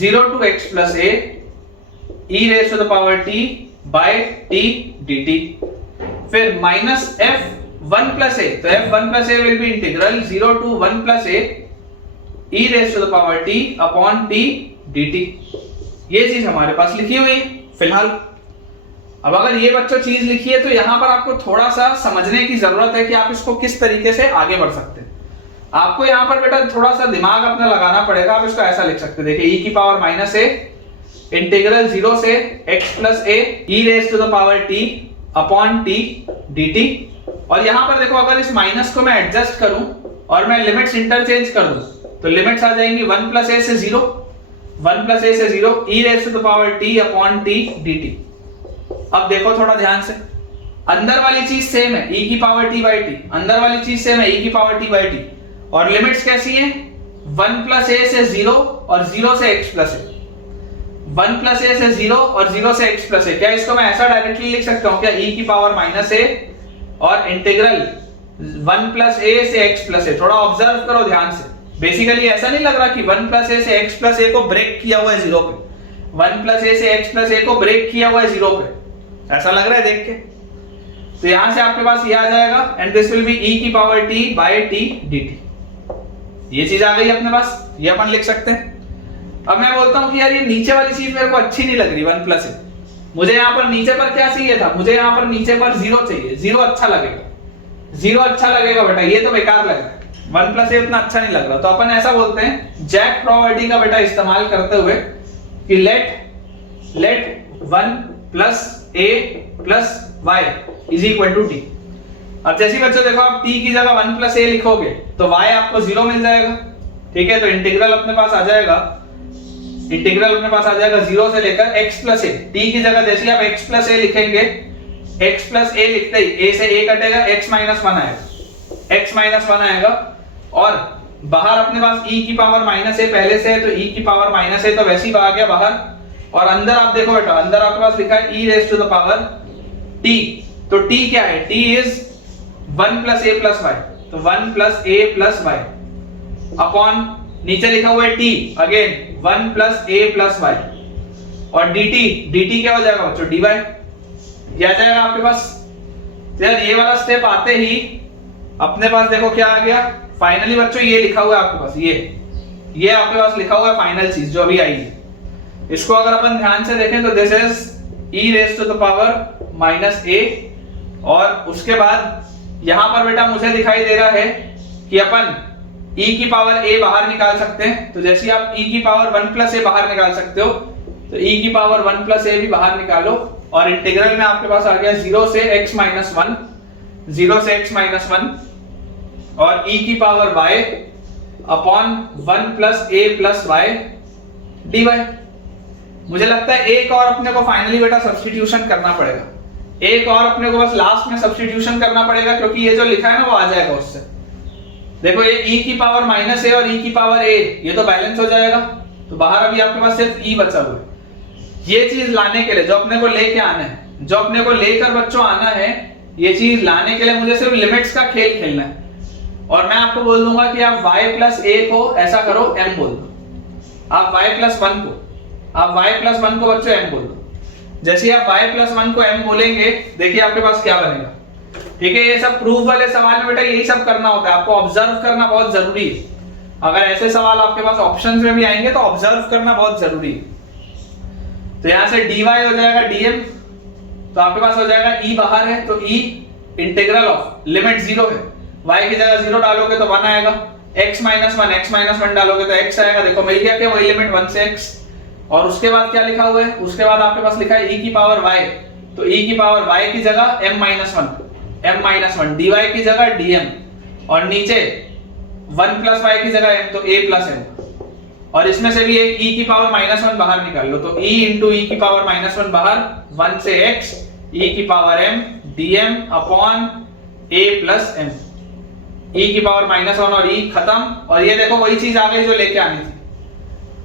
0 to x plus a e raised to the power t by t dt. फिर माइनस f1 plus a. तो f1 plus a will be integral 0 to 1 plus a e raised to the power t upon t dt. ये चीज हमारे पास लिखी हुई है फिलहाल. अब अगर ये बच्चों चीज लिखी है तो यहां पर आपको थोड़ा सा समझने की जरूरत है कि आप इसको किस तरीके से आगे बढ़ सकते हैं. आपको यहां पर बेटा थोड़ा सा दिमाग अपना लगाना पड़ेगा. आप इसको ऐसा लिख सकते हैं, देखिए e की पावर माइनस a इंटीग्रल 0 से x plus a e raise to the power t upon t dt. और यहां पर देखो अगर इस माइनस को मैं एडजस्ट करूं और मैं लिमिट्स इंटरचेंज कर दूं तो लिमिट्स आ जाएंगी 1 प्लस a से 0, 1 प्लस a से 0 e raise to the power t upon t dt. अब देखो थोड़ा ध्यान से, अंदर वाली चीज सेम है e की पावर t बाई t, अंदर वाली चीज सेम है e की पावर t बाई t. और लिमिट्स कैसी है? 1 प्लस a से 0 और 0 से x plus a. 1 plus a से 0 और 0 से x प्लस a. क्या इसको मैं ऐसा डायरेक्टली लिख सकता हूं क्या? e की पावर माइनस a और इंटीग्रल 1 प्लस a से x प्लस a. थोड़ा ऑब्जर्व करो ध्यान से. बेसिकली ऐसा नहीं लग रहा कि 1 प्लस a से x प्लस a को ब्रेक किया हुआ है 0 पे. 1 प्लस a से x प्लस a को ब्रेक किया हुआ है 0 पे. ऐसा लग रहा है देख के? तो यहां से आपके पास ये आ जाएगा and this will be e की power t by t dt. ये चीज आ गई अपने पास, ये अपन लिख सकते हैं. अब मैं बोलता हूं कि यार ये नीचे वाली चीज मेरे को अच्छी नहीं लग रही 1 प्लस a. मुझे यहां पर नीचे पर क्या चाहिए था? मुझे यहां पर नीचे पर 0 चाहिए. 0 अच्छा लगेगा, 0 अच्छा लगेगा बेटा. ये तो बेकार लग रहा है, 1 प्लस a उतना अच्छा नहीं लग रहा. तो अपन ऐसा बोलते हैं जैक प्रॉपर्टी का बेटा इस्तेमाल करते हुए कि let 1 plus a plus y is equal to t. अब जैसे बच्चों देखो आप t की जगह 1 प्लस a लिखोगे तो y आपको 0 मिल जाएगा. ठीक है, तो इंटीग्रल अपने पास आ जाएगा, इंटीग्रल अपने पास आ जाएगा 0 से लेकर x प्लस a. t की जगह जैसे आप x प्लस a लिखेंगे, x प्लस a लिखते ही a से a कटेगा, x माइनस 1 आएगा, x माइनस 1 आएगा. और बाहर अपने पास e की पावर माइनस a पहले से है तो e की पावर माइनस a तो वैसे ही आ गया बाहर. और अंदर आप देखो बेटा, अंदर आपके पास लिखा है e raise to the power t. तो t क्या है? t is 1 plus a plus y. तो 1 plus a plus y upon नीचे लिखा हुआ है t again 1 plus a plus y. और dt क्या हो जाएगा बच्चों? dy. ये आ जाएगा आपके पास. तो यार ये वाला स्टेप आते ही अपने पास देखो क्या आ गया फाइनली बच्चों. ये लिखा हुआ है आपके पास, ये आपके पास लिखा हुआ है फाइनल चीज जो अभी आई है. इसको अगर अपन ध्यान से देखें तो this is e raise to the power minus a और उसके बाद यहां पर बेटा मुझे दिखाई दे रहा है कि अपन e की पावर a बाहर निकाल सकते हैं। तो जैसे आप e की पावर 1 प्लस a बाहर निकाल सकते हो तो e की पावर 1 प्लस a भी बाहर निकालो और इंटीग्रल में आपके पास आ गया 0 से x माइनस 1, 0 से x माइनस 1 और e की power y upon 1 plus a plus y dy। मुझे लगता है एक और अपने को फाइनली बेटा सब्स्टिट्यूशन करना पड़ेगा, एक और अपने को बस लास्ट में सब्स्टिट्यूशन करना पड़ेगा क्योंकि ये जो लिखा है ना वो आ जाएगा उससे। देखो ये e की पावर माइनस a और e की पावर a ये तो बैलेंस हो जाएगा, तो बाहर अभी आपके पास सिर्फ e बचा हुआ है। ये चीज लाने के लिए जो अपने को लेके आना है, जो अपने को लेकर बच्चों आना है, ये चीज लाने के लिए मुझे सिर्फ लिमिट्स का खेल खेलना है। और मैं आपको बोल दूंगा कि आप y प्लस a को ऐसा करो m बोल दो, आप y प्लस 1 को, आप y प्लस 1 को बच्चों m बोल दो। जैसे आप y प्लस 1 को m बोलेंगे देखिए आपके पास क्या बनेगा। ठीक है, ये सब प्रूफ वाले सवाल में बेटा यही सब करना होता है, आपको ऑब्जर्व करना बहुत जरूरी है। अगर ऐसे सवाल आपके पास ऑप्शंस में भी आएंगे तो ऑब्जर्व करना बहुत जरूरी है। तो यहां से dy हो जाएगा dm, तो आपके पास हो जाएगा e बाहर है तो e इंटीग्रल ऑफ लिमिट 0 है, y की जगह 0 डालोगे तो 1 आएगा, x माइनस 1 डालोगे तो x आएगा। देखो मिल गया क्या, वही लिमिट 1 से x। और उसके बाद क्या लिखा हुआ है, उसके बाद आपके पास लिखा है e की पावर y, तो e की पावर y की जगह m माइनस 1 dy की जगह dm और नीचे 1 प्लस y की जगह m तो a प्लस m। और इसमें से भी एक e की पावर माइनस 1 बाहर निकाल लो तो e इंटू e की पावर माइनस 1 बाहर 1 से x e की power m dm upon a plus m। e की पावर माइनस 1 और e खत्म। और ये देखो वही चीज आ गई जो लेके आनी थी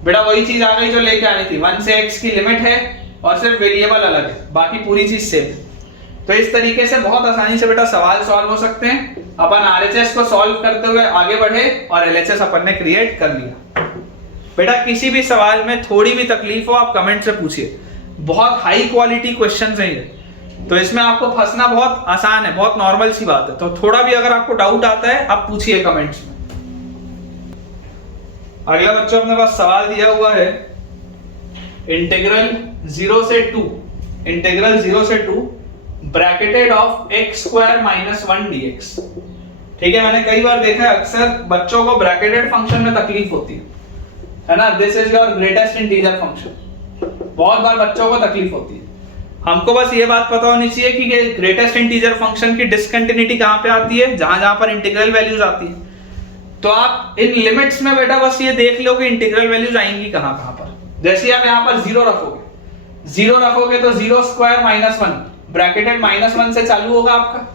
बेटा, वही चीज आ गई जो लेके आनी थी। 1 से x की लिमिट है और सिर्फ वेरिएबल अलग है, बाकी पूरी चीज सेम है। तो इस तरीके से बहुत आसानी से बेटा सवाल सॉल्व हो सकते हैं। अपन आरएचएस को सॉल्व करते हुए आगे बढ़े और एलएचएस अपन ने क्रिएट कर लिया। बेटा किसी भी सवाल में थोड़ी भी तकलीफ हो आप कमेंट से पूछिए, बहुत हाई क्वालिटी क्वेश्चंस हैं ये, तो इसमें आपको फंसना बहुत आसान है, बहुत नॉर्मल सी बात है। तो थोड़ा भी अगर आपको डाउट आता है आप पूछिए कमेंट्स में। अगला बच्चों अपने पास सवाल दिया हुआ है इंटीग्रल 0 से 2 bracketed of x square minus 1 dx। ठीक है, मैंने कई बार देखा है अक्सर बच्चों को ब्रैकेटेड फंक्शन में तकलीफ होती है ना, this is your greatest integer function, बहुत बार बच्चों को तकलीफ होती है। हमको बस ये बात पता होनी चाहिए कि ग्रेटेस्ट इंटीजर फंक्शन की डिसकंटिन्यूटी कहां पे आती है, जहां जहां पर इंटीग्रल वैल्यूज आती है। तो आप इन लिमिट्स में बेटा बस ये देख लो कि इंटीग्रल वैल्यूज आएंगी कहां कहां पर। जैसे आप यहां पर 0 रखोगे तो 0 स्क्वायर माइनस 1 ब्रैकेटेड माइनस 1 से चालू होगा आपका।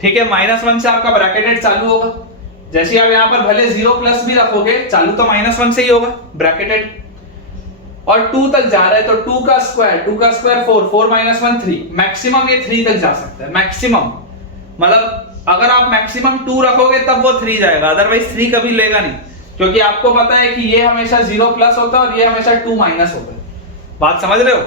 ठीक है, माइनस 1 से आपका ब्रैकेटेड चालू होगा। जैसे आप यहां पर भले 0 प्लस भी रखोगे चालू तो माइनस 1 से ही होगा ब्रैकेटेड। और 2 तक जा रहा है तो 2 का स्क्वायर 4 माइनस 1 3, मैक्सिमम ये 3 तक जा सकता है। मैक्सिमम मतलब अगर आप मैक्सिमम 2 रखोगे तब वो 3 जाएगा, अदरवाइज 3 कभी लेगा नहीं, क्योंकि आपको पता है कि ये हमेशा 0 प्लस होता है और ये हमेशा 2 माइनस होता है। बात समझ रहे हो,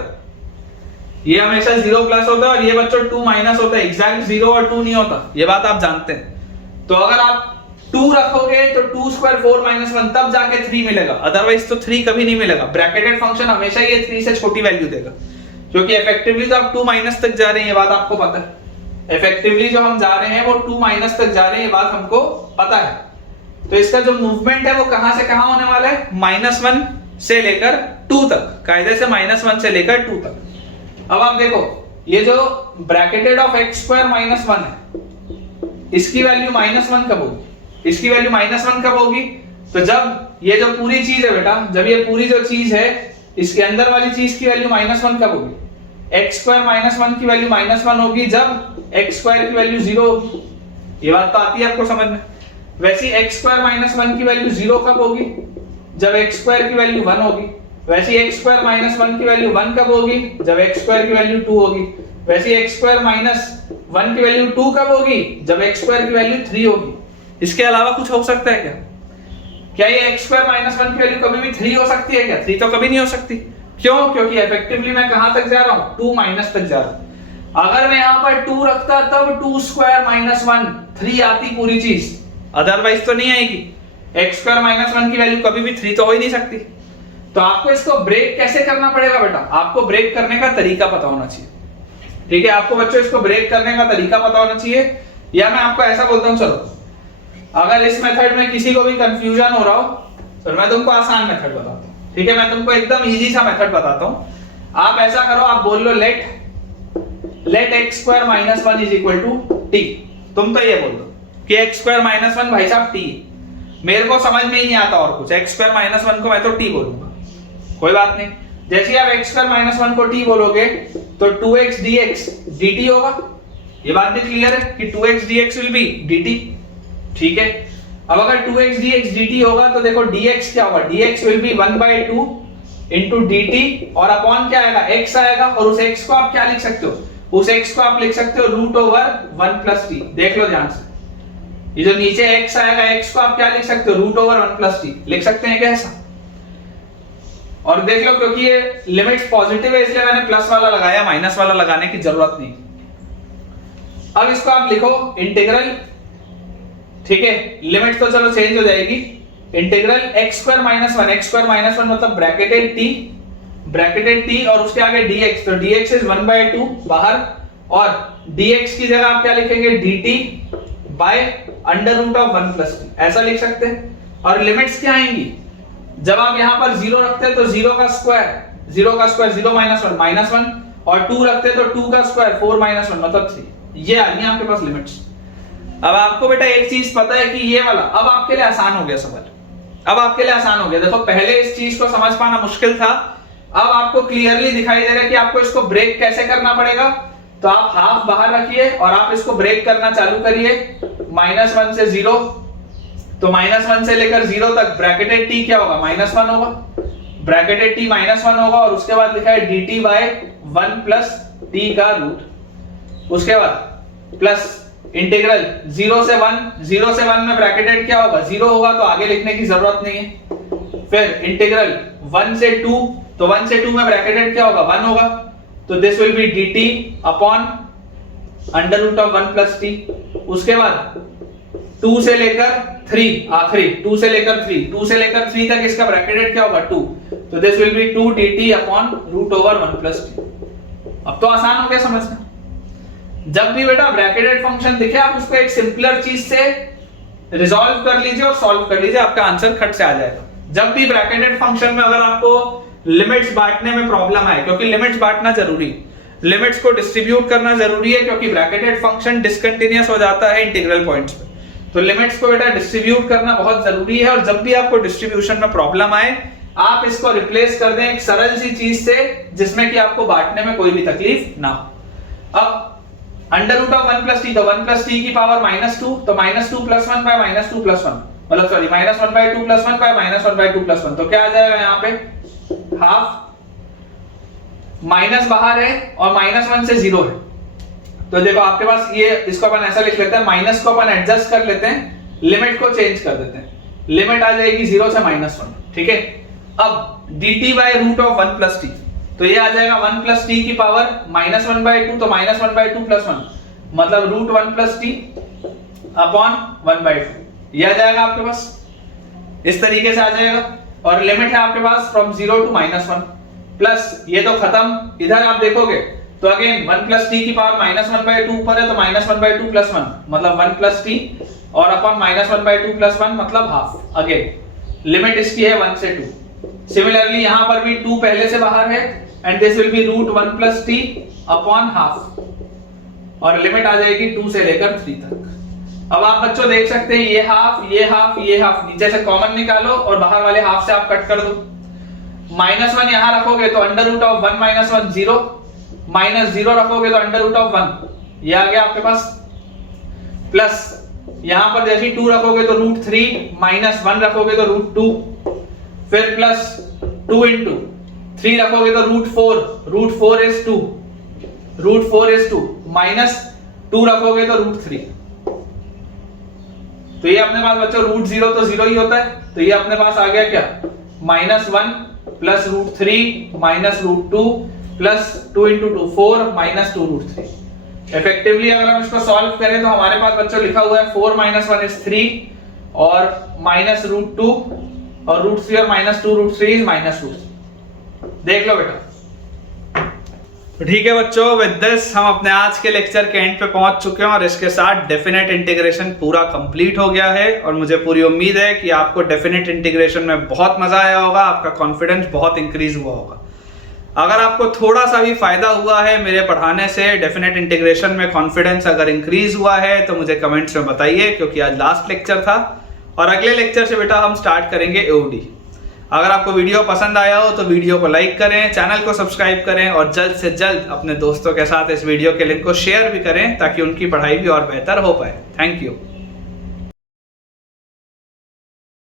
ये हमेशा 0 प्लस होता है और ये बच्चों 2 माइनस होता है, एग्जैक्ट 0 और 2 नहीं होता, ये बात आप जानते हैं। तो अगर आप 2 रखोगे तो 2 स्क्वायर 4 माइनस 1 तब जाके 3 मिलेगा, अदरवाइज तो 3 कभी नहीं मिलेगा। ब्रैकेटेड फंक्शन हमेशा ये 3 से छोटी वैल्यू देगा, क्योंकि इफेक्टिवली तो आप 2 माइनस तक जा रहे हैं, ये बात आपको पता है। इफेक्टिवली जो हम जा रहे हैं वो 2 माइनस तक जा रहे हैं, ये बात हमको पता है। तो इसका जो मूवमेंट है वो कहां से कहां होने वाला है, -1 से लेकर 2 तक, कायदे से -1 से लेकर 2 तक। अब आप देखो ये जो bracketed of x square minus 1 है, इसकी वैल्यू -1 कब होगी, इसकी वैल्यू -1 कब होगी, तो जब ये जो पूरी चीज है बेटा, जब ये पूरी जो चीज है इसके अंदर वाली चीज की वैल्यू -1 कब होगी, x स्क्वायर -1 की वैल्यू -1 होगी जब x स्क्वायर की वैल्यू 0 होगी। ये बात तो आती है आपको समझ में। वैसे x स्क्वायर -1 की वैल्यू 0 कब होगी, जब x स्क्वायर की वैल्यू 1 होगी। वैसे x स्क्वायर -1 की वैल्यू 1 कब होगी, जब x स्क्वायर की वैल्यू 2 होगी। वैसे x स्क्वायर -1 की वैल्यू 2 कब होगी, जब x स्क्वायर की वैल्यू 3 होगी। इसके अलावा कुछ हो सकता है क्या, क्या ये x स्क्वायर -1 की वैल्यू कभी भी 3 हो सकती है क्या, 3 तो कभी नहीं हो सकती। क्यों, क्योंकि इफेक्टिवली मैं कहां तक जा रहा हूं, 2 माइनस तक जा रहा हूं। अगर मैं यहां पर 2 रखता तब 2 स्क्वायर -1 3 आती पूरी चीज, अदरवाइज तो नहीं आएगी। x स्क्वायर -1 की वैल्यू कभी भी 3 तो हो ही नहीं सकती। तो आपको इसको ब्रेक कैसे करना पड़ेगा बेटा, आपको ब्रेक करने का तरीका पता होना चाहिए। ठीक है, आपको बच्चों इसको ब्रेक करने का तरीका पता होना चाहिए, या मैं आपको ऐसा बोलता हूं, चलो अगर इस मेथड में किसी को भी कंफ्यूजन हो रहा हो तो मैं तुमको आसान मेथड बताता हूं। ठीक है, मैं तुमको एकदम इजी सा मेथड बताता हूं। आप ऐसा करो, आप बोल लो let x square minus 1 is equal to t. तुम तो ये बोल दो कि x स्क्वायर माइनस 1 भाई साहब टी, मेरे को समझ में ही नहीं आता और कुछ, x स्क्वायर माइनस 1 को मैं तो टी बोलूंगा, कोई बात नहीं। जैसे ही आप x स्क्वायर माइनस 1 को t बोलोगे तो 2x dx dt होगा। ये बात भी क्लियर है कि 2x dx will be dt। ठीक है, अब अगर 2x dx dt होगा तो देखो dx क्या होगा, dx will be 1/2 into dt और अपॉन क्या आएगा, x आएगा, और उस x को आप क्या लिख सकते हो, उस x को आप लिख सकते हो रूट ओवर 1 प्लस टी। देख लो ध्यान से, ये जो नीचे x आएगा, x को आप क्या लिख सकते हो, रूट ओवर 1 प्लस टी लिख सकते हैं क्या ऐसा। और देख लो क्योंकि ये लिमिट्स पॉजिटिव है इसलिए मैंने प्लस वाला लगाया, माइनस वाला लगाने की जरूरत नहीं। अब इसको आप लिखो इंटीग्रल, ठीक है, लिमिट तो चलो चेंज हो जाएगी, integral x square minus 1, x square minus 1 मतलब ब्रैकेटेड t और उसके आगे dx, तो dx इज 1/2 बाहर, और dx की जगह आप क्या लिखेंगे, dt by under root of 1 plus t, ऐसा लिख सकते हैं। और लिमिट्स क्या आएंगी, जब आप यहां पर 0 रखते हैं तो 0 का स्क्वायर 0 माइनस 1 माइनस 1, और 2 रखते हैं तो 2 का स्क्वायर 4 माइनस 1 मतलब 3। ये आ गई आपके पास लिमिट्स। अब आपको बेटा एक चीज पता है कि ये वाला अब आपके लिए आसान हो गया सवाल, अब आपके लिए आसान हो गया। देखो पहले इस चीज को समझ पाना मुश्किल था, अब आपको क्लियरली दिखाई दे रहा है कि आपको इसको ब्रेक कैसे करना पड़ेगा। तो आप हाफ बाहर रखिए और आप इसको ब्रेक करना चालू करिए, -1 से 0, तो -1 से लेकर 0 तक ब्रैकेटेड t क्या होगा, -1 होगा, ब्रैकेटेड t -1 होगा, और उसके बाद लिखा है dt बाय 1 प्लस t का रूट, उसके बाद प्लस इंटीग्रल 0 से 1 में ब्रैकेटेड क्या होगा, 0 होगा, तो आगे लिखने की जरूरत नहीं है। फिर इंटीग्रल 1 से 2, तो 1 से 2 में ब्रैकेटेड क्या होगा, 1 होगा, तो this will be dt upon under root of 1 plus t. उसके बाद 2 से लेकर 3 आखिरी, 2 से लेकर 3 तक इसका ब्रैकेटेड क्या होगा, 2, तो this will be 2 dt upon root over 1 plus t. अब तो आसान हो गया समझना। जब भी बेटा ब्रैकेटेड फंक्शन दिखे आप उसको एक सिंपलर चीज से रिजॉल्व कर लीजिए और सॉल्व कर लीजिए, आपका आंसर खट से आ जाएगा। जब भी ब्रैकेटेड फंक्शन में अगर आपको लिमिट्स बांटने में प्रॉब्लम आए, क्योंकि लिमिट्स बांटना जरूरी, लिमिट्स को डिस्ट्रीब्यूट करना जरूरी है, क्योंकि ब्रैकेटेड फंक्शन डिसकंटिन्यूअस हो जाता है इंटीग्रल पॉइंट्स पे, तो लिमिट्स को बेटा डिस्ट्रीब्यूट करना बहुत जरूरी है। और जब भी आपको डिस्ट्रीब्यूशन में प्रॉब्लम आए आप इसको रिप्लेस कर दें एक सरल सी चीज से जिसमें कि आपको बांटने में कोई भी तकलीफ ना हो। अब under root of 1 plus t, तो 1 प्लस टी की पावर -2, तो -2 प्लस 1 बाय -2 प्लस 1, मतलब सॉरी -1/2 प्लस 1 बाय -1/2 प्लस 1, तो क्या आ जाएगा यहाँ पे हाफ, माइनस बाहर है और -1 से 0 है, तो देखो आपके पास ये, इसको अपन ऐसा लिख लेते हैं, माइनस को अपन एडजस्ट कर लेते हैं, लिमिट को चेंज कर देते हैं, लिमिट आ जाएगी 0 से -1, ठीक है। अब dt by root of 1 plus t, तो ये आ जाएगा 1 प्लस टी की पावर -1/2, तो -1/2 प्लस 1 मतलब रूट 1 प्लस टी अपॉन 1/2, ये आ जाएगा आपके पास, इस तरीके से आ जाएगा। और लिमिट है आपके पास फ्रॉम 0 टू -1 प्लस, ये तो खत्म, इधर आप देखोगे तो अगेन 1 प्लस टी की पावर -1/2 ऊपर है, तो -1/2 प्लस 1 मतलब 1 प्लस टी और अपॉन -1/2 प्लस 1 मतलब हाफ, अगेन लिमिट इसकी है 1 से 2। सिमिलरली यहां पर भी 2 पहले से बाहर है and this will be root 1 plus t upon half, और लिमिट आ जाएगी 2 से लेकर 3 तक। अब आप बच्चों देख सकते हैं ये हाफ, ये हाफ, ये हाफ, नीचे से कॉमन निकालो और बाहर वाले हाफ से आप कट कर दो। -1 यहां रखोगे तो अंडर रूट ऑफ 1 - 1 0, -0 रखोगे तो अंडर रूट ऑफ 1, ये आ गया आपके पास, प्लस यहां पर जैसे 2 रखोगे तो रूट 3, -1 रखोगे तो रूट 2, फिर प्लस 2 इंटू 3 रखोगे तो रूट 4 इज 2, माइनस 2 रखोगे तो रूट 3, तो ये अपने पास बच्चों रूट 0 तो 0 ही होता है, तो ये अपने पास आ गया क्या, -1 plus root 3 minus root 2 plus 2 into 2 4 minus 2 root 3। Effectively अगर हम इसको सॉल्व करें तो हमारे पास बच्चों लिखा हुआ है 4 - 1 इज 3 और माइनस रूट 2 और रूट 3 और माइनस 2 रूट 3 इज -√3। देख लो बेटा, तो ठीक है बच्चों, विद दिस हम अपने आज के लेक्चर के एंड पे पहुंच चुके हैं और इसके साथ डेफिनेट इंटीग्रेशन पूरा कंप्लीट हो गया है। और मुझे पूरी उम्मीद है कि आपको डेफिनेट इंटीग्रेशन में बहुत मजा आया होगा, आपका कॉन्फिडेंस बहुत इंक्रीज हुआ होगा। अगर आपको थोड़ा सा भी फायदा हुआ है मेरे पढ़ाने से, डेफिनेट इंटीग्रेशन में कॉन्फिडेंस अगर इंक्रीज हुआ है तो मुझे कमेंट्स में बताइए, क्योंकि आज लास्ट लेक्चर था और अगले लेक्चर से बेटा हम स्टार्ट करेंगे एओडी। अगर आपको वीडियो पसंद आया हो तो वीडियो को लाइक करें, चैनल को सब्सक्राइब करें और जल्द से जल्द अपने दोस्तों के साथ इस वीडियो के लिंक को शेयर भी करें ताकि उनकी पढ़ाई भी और बेहतर हो पाए। Thank you.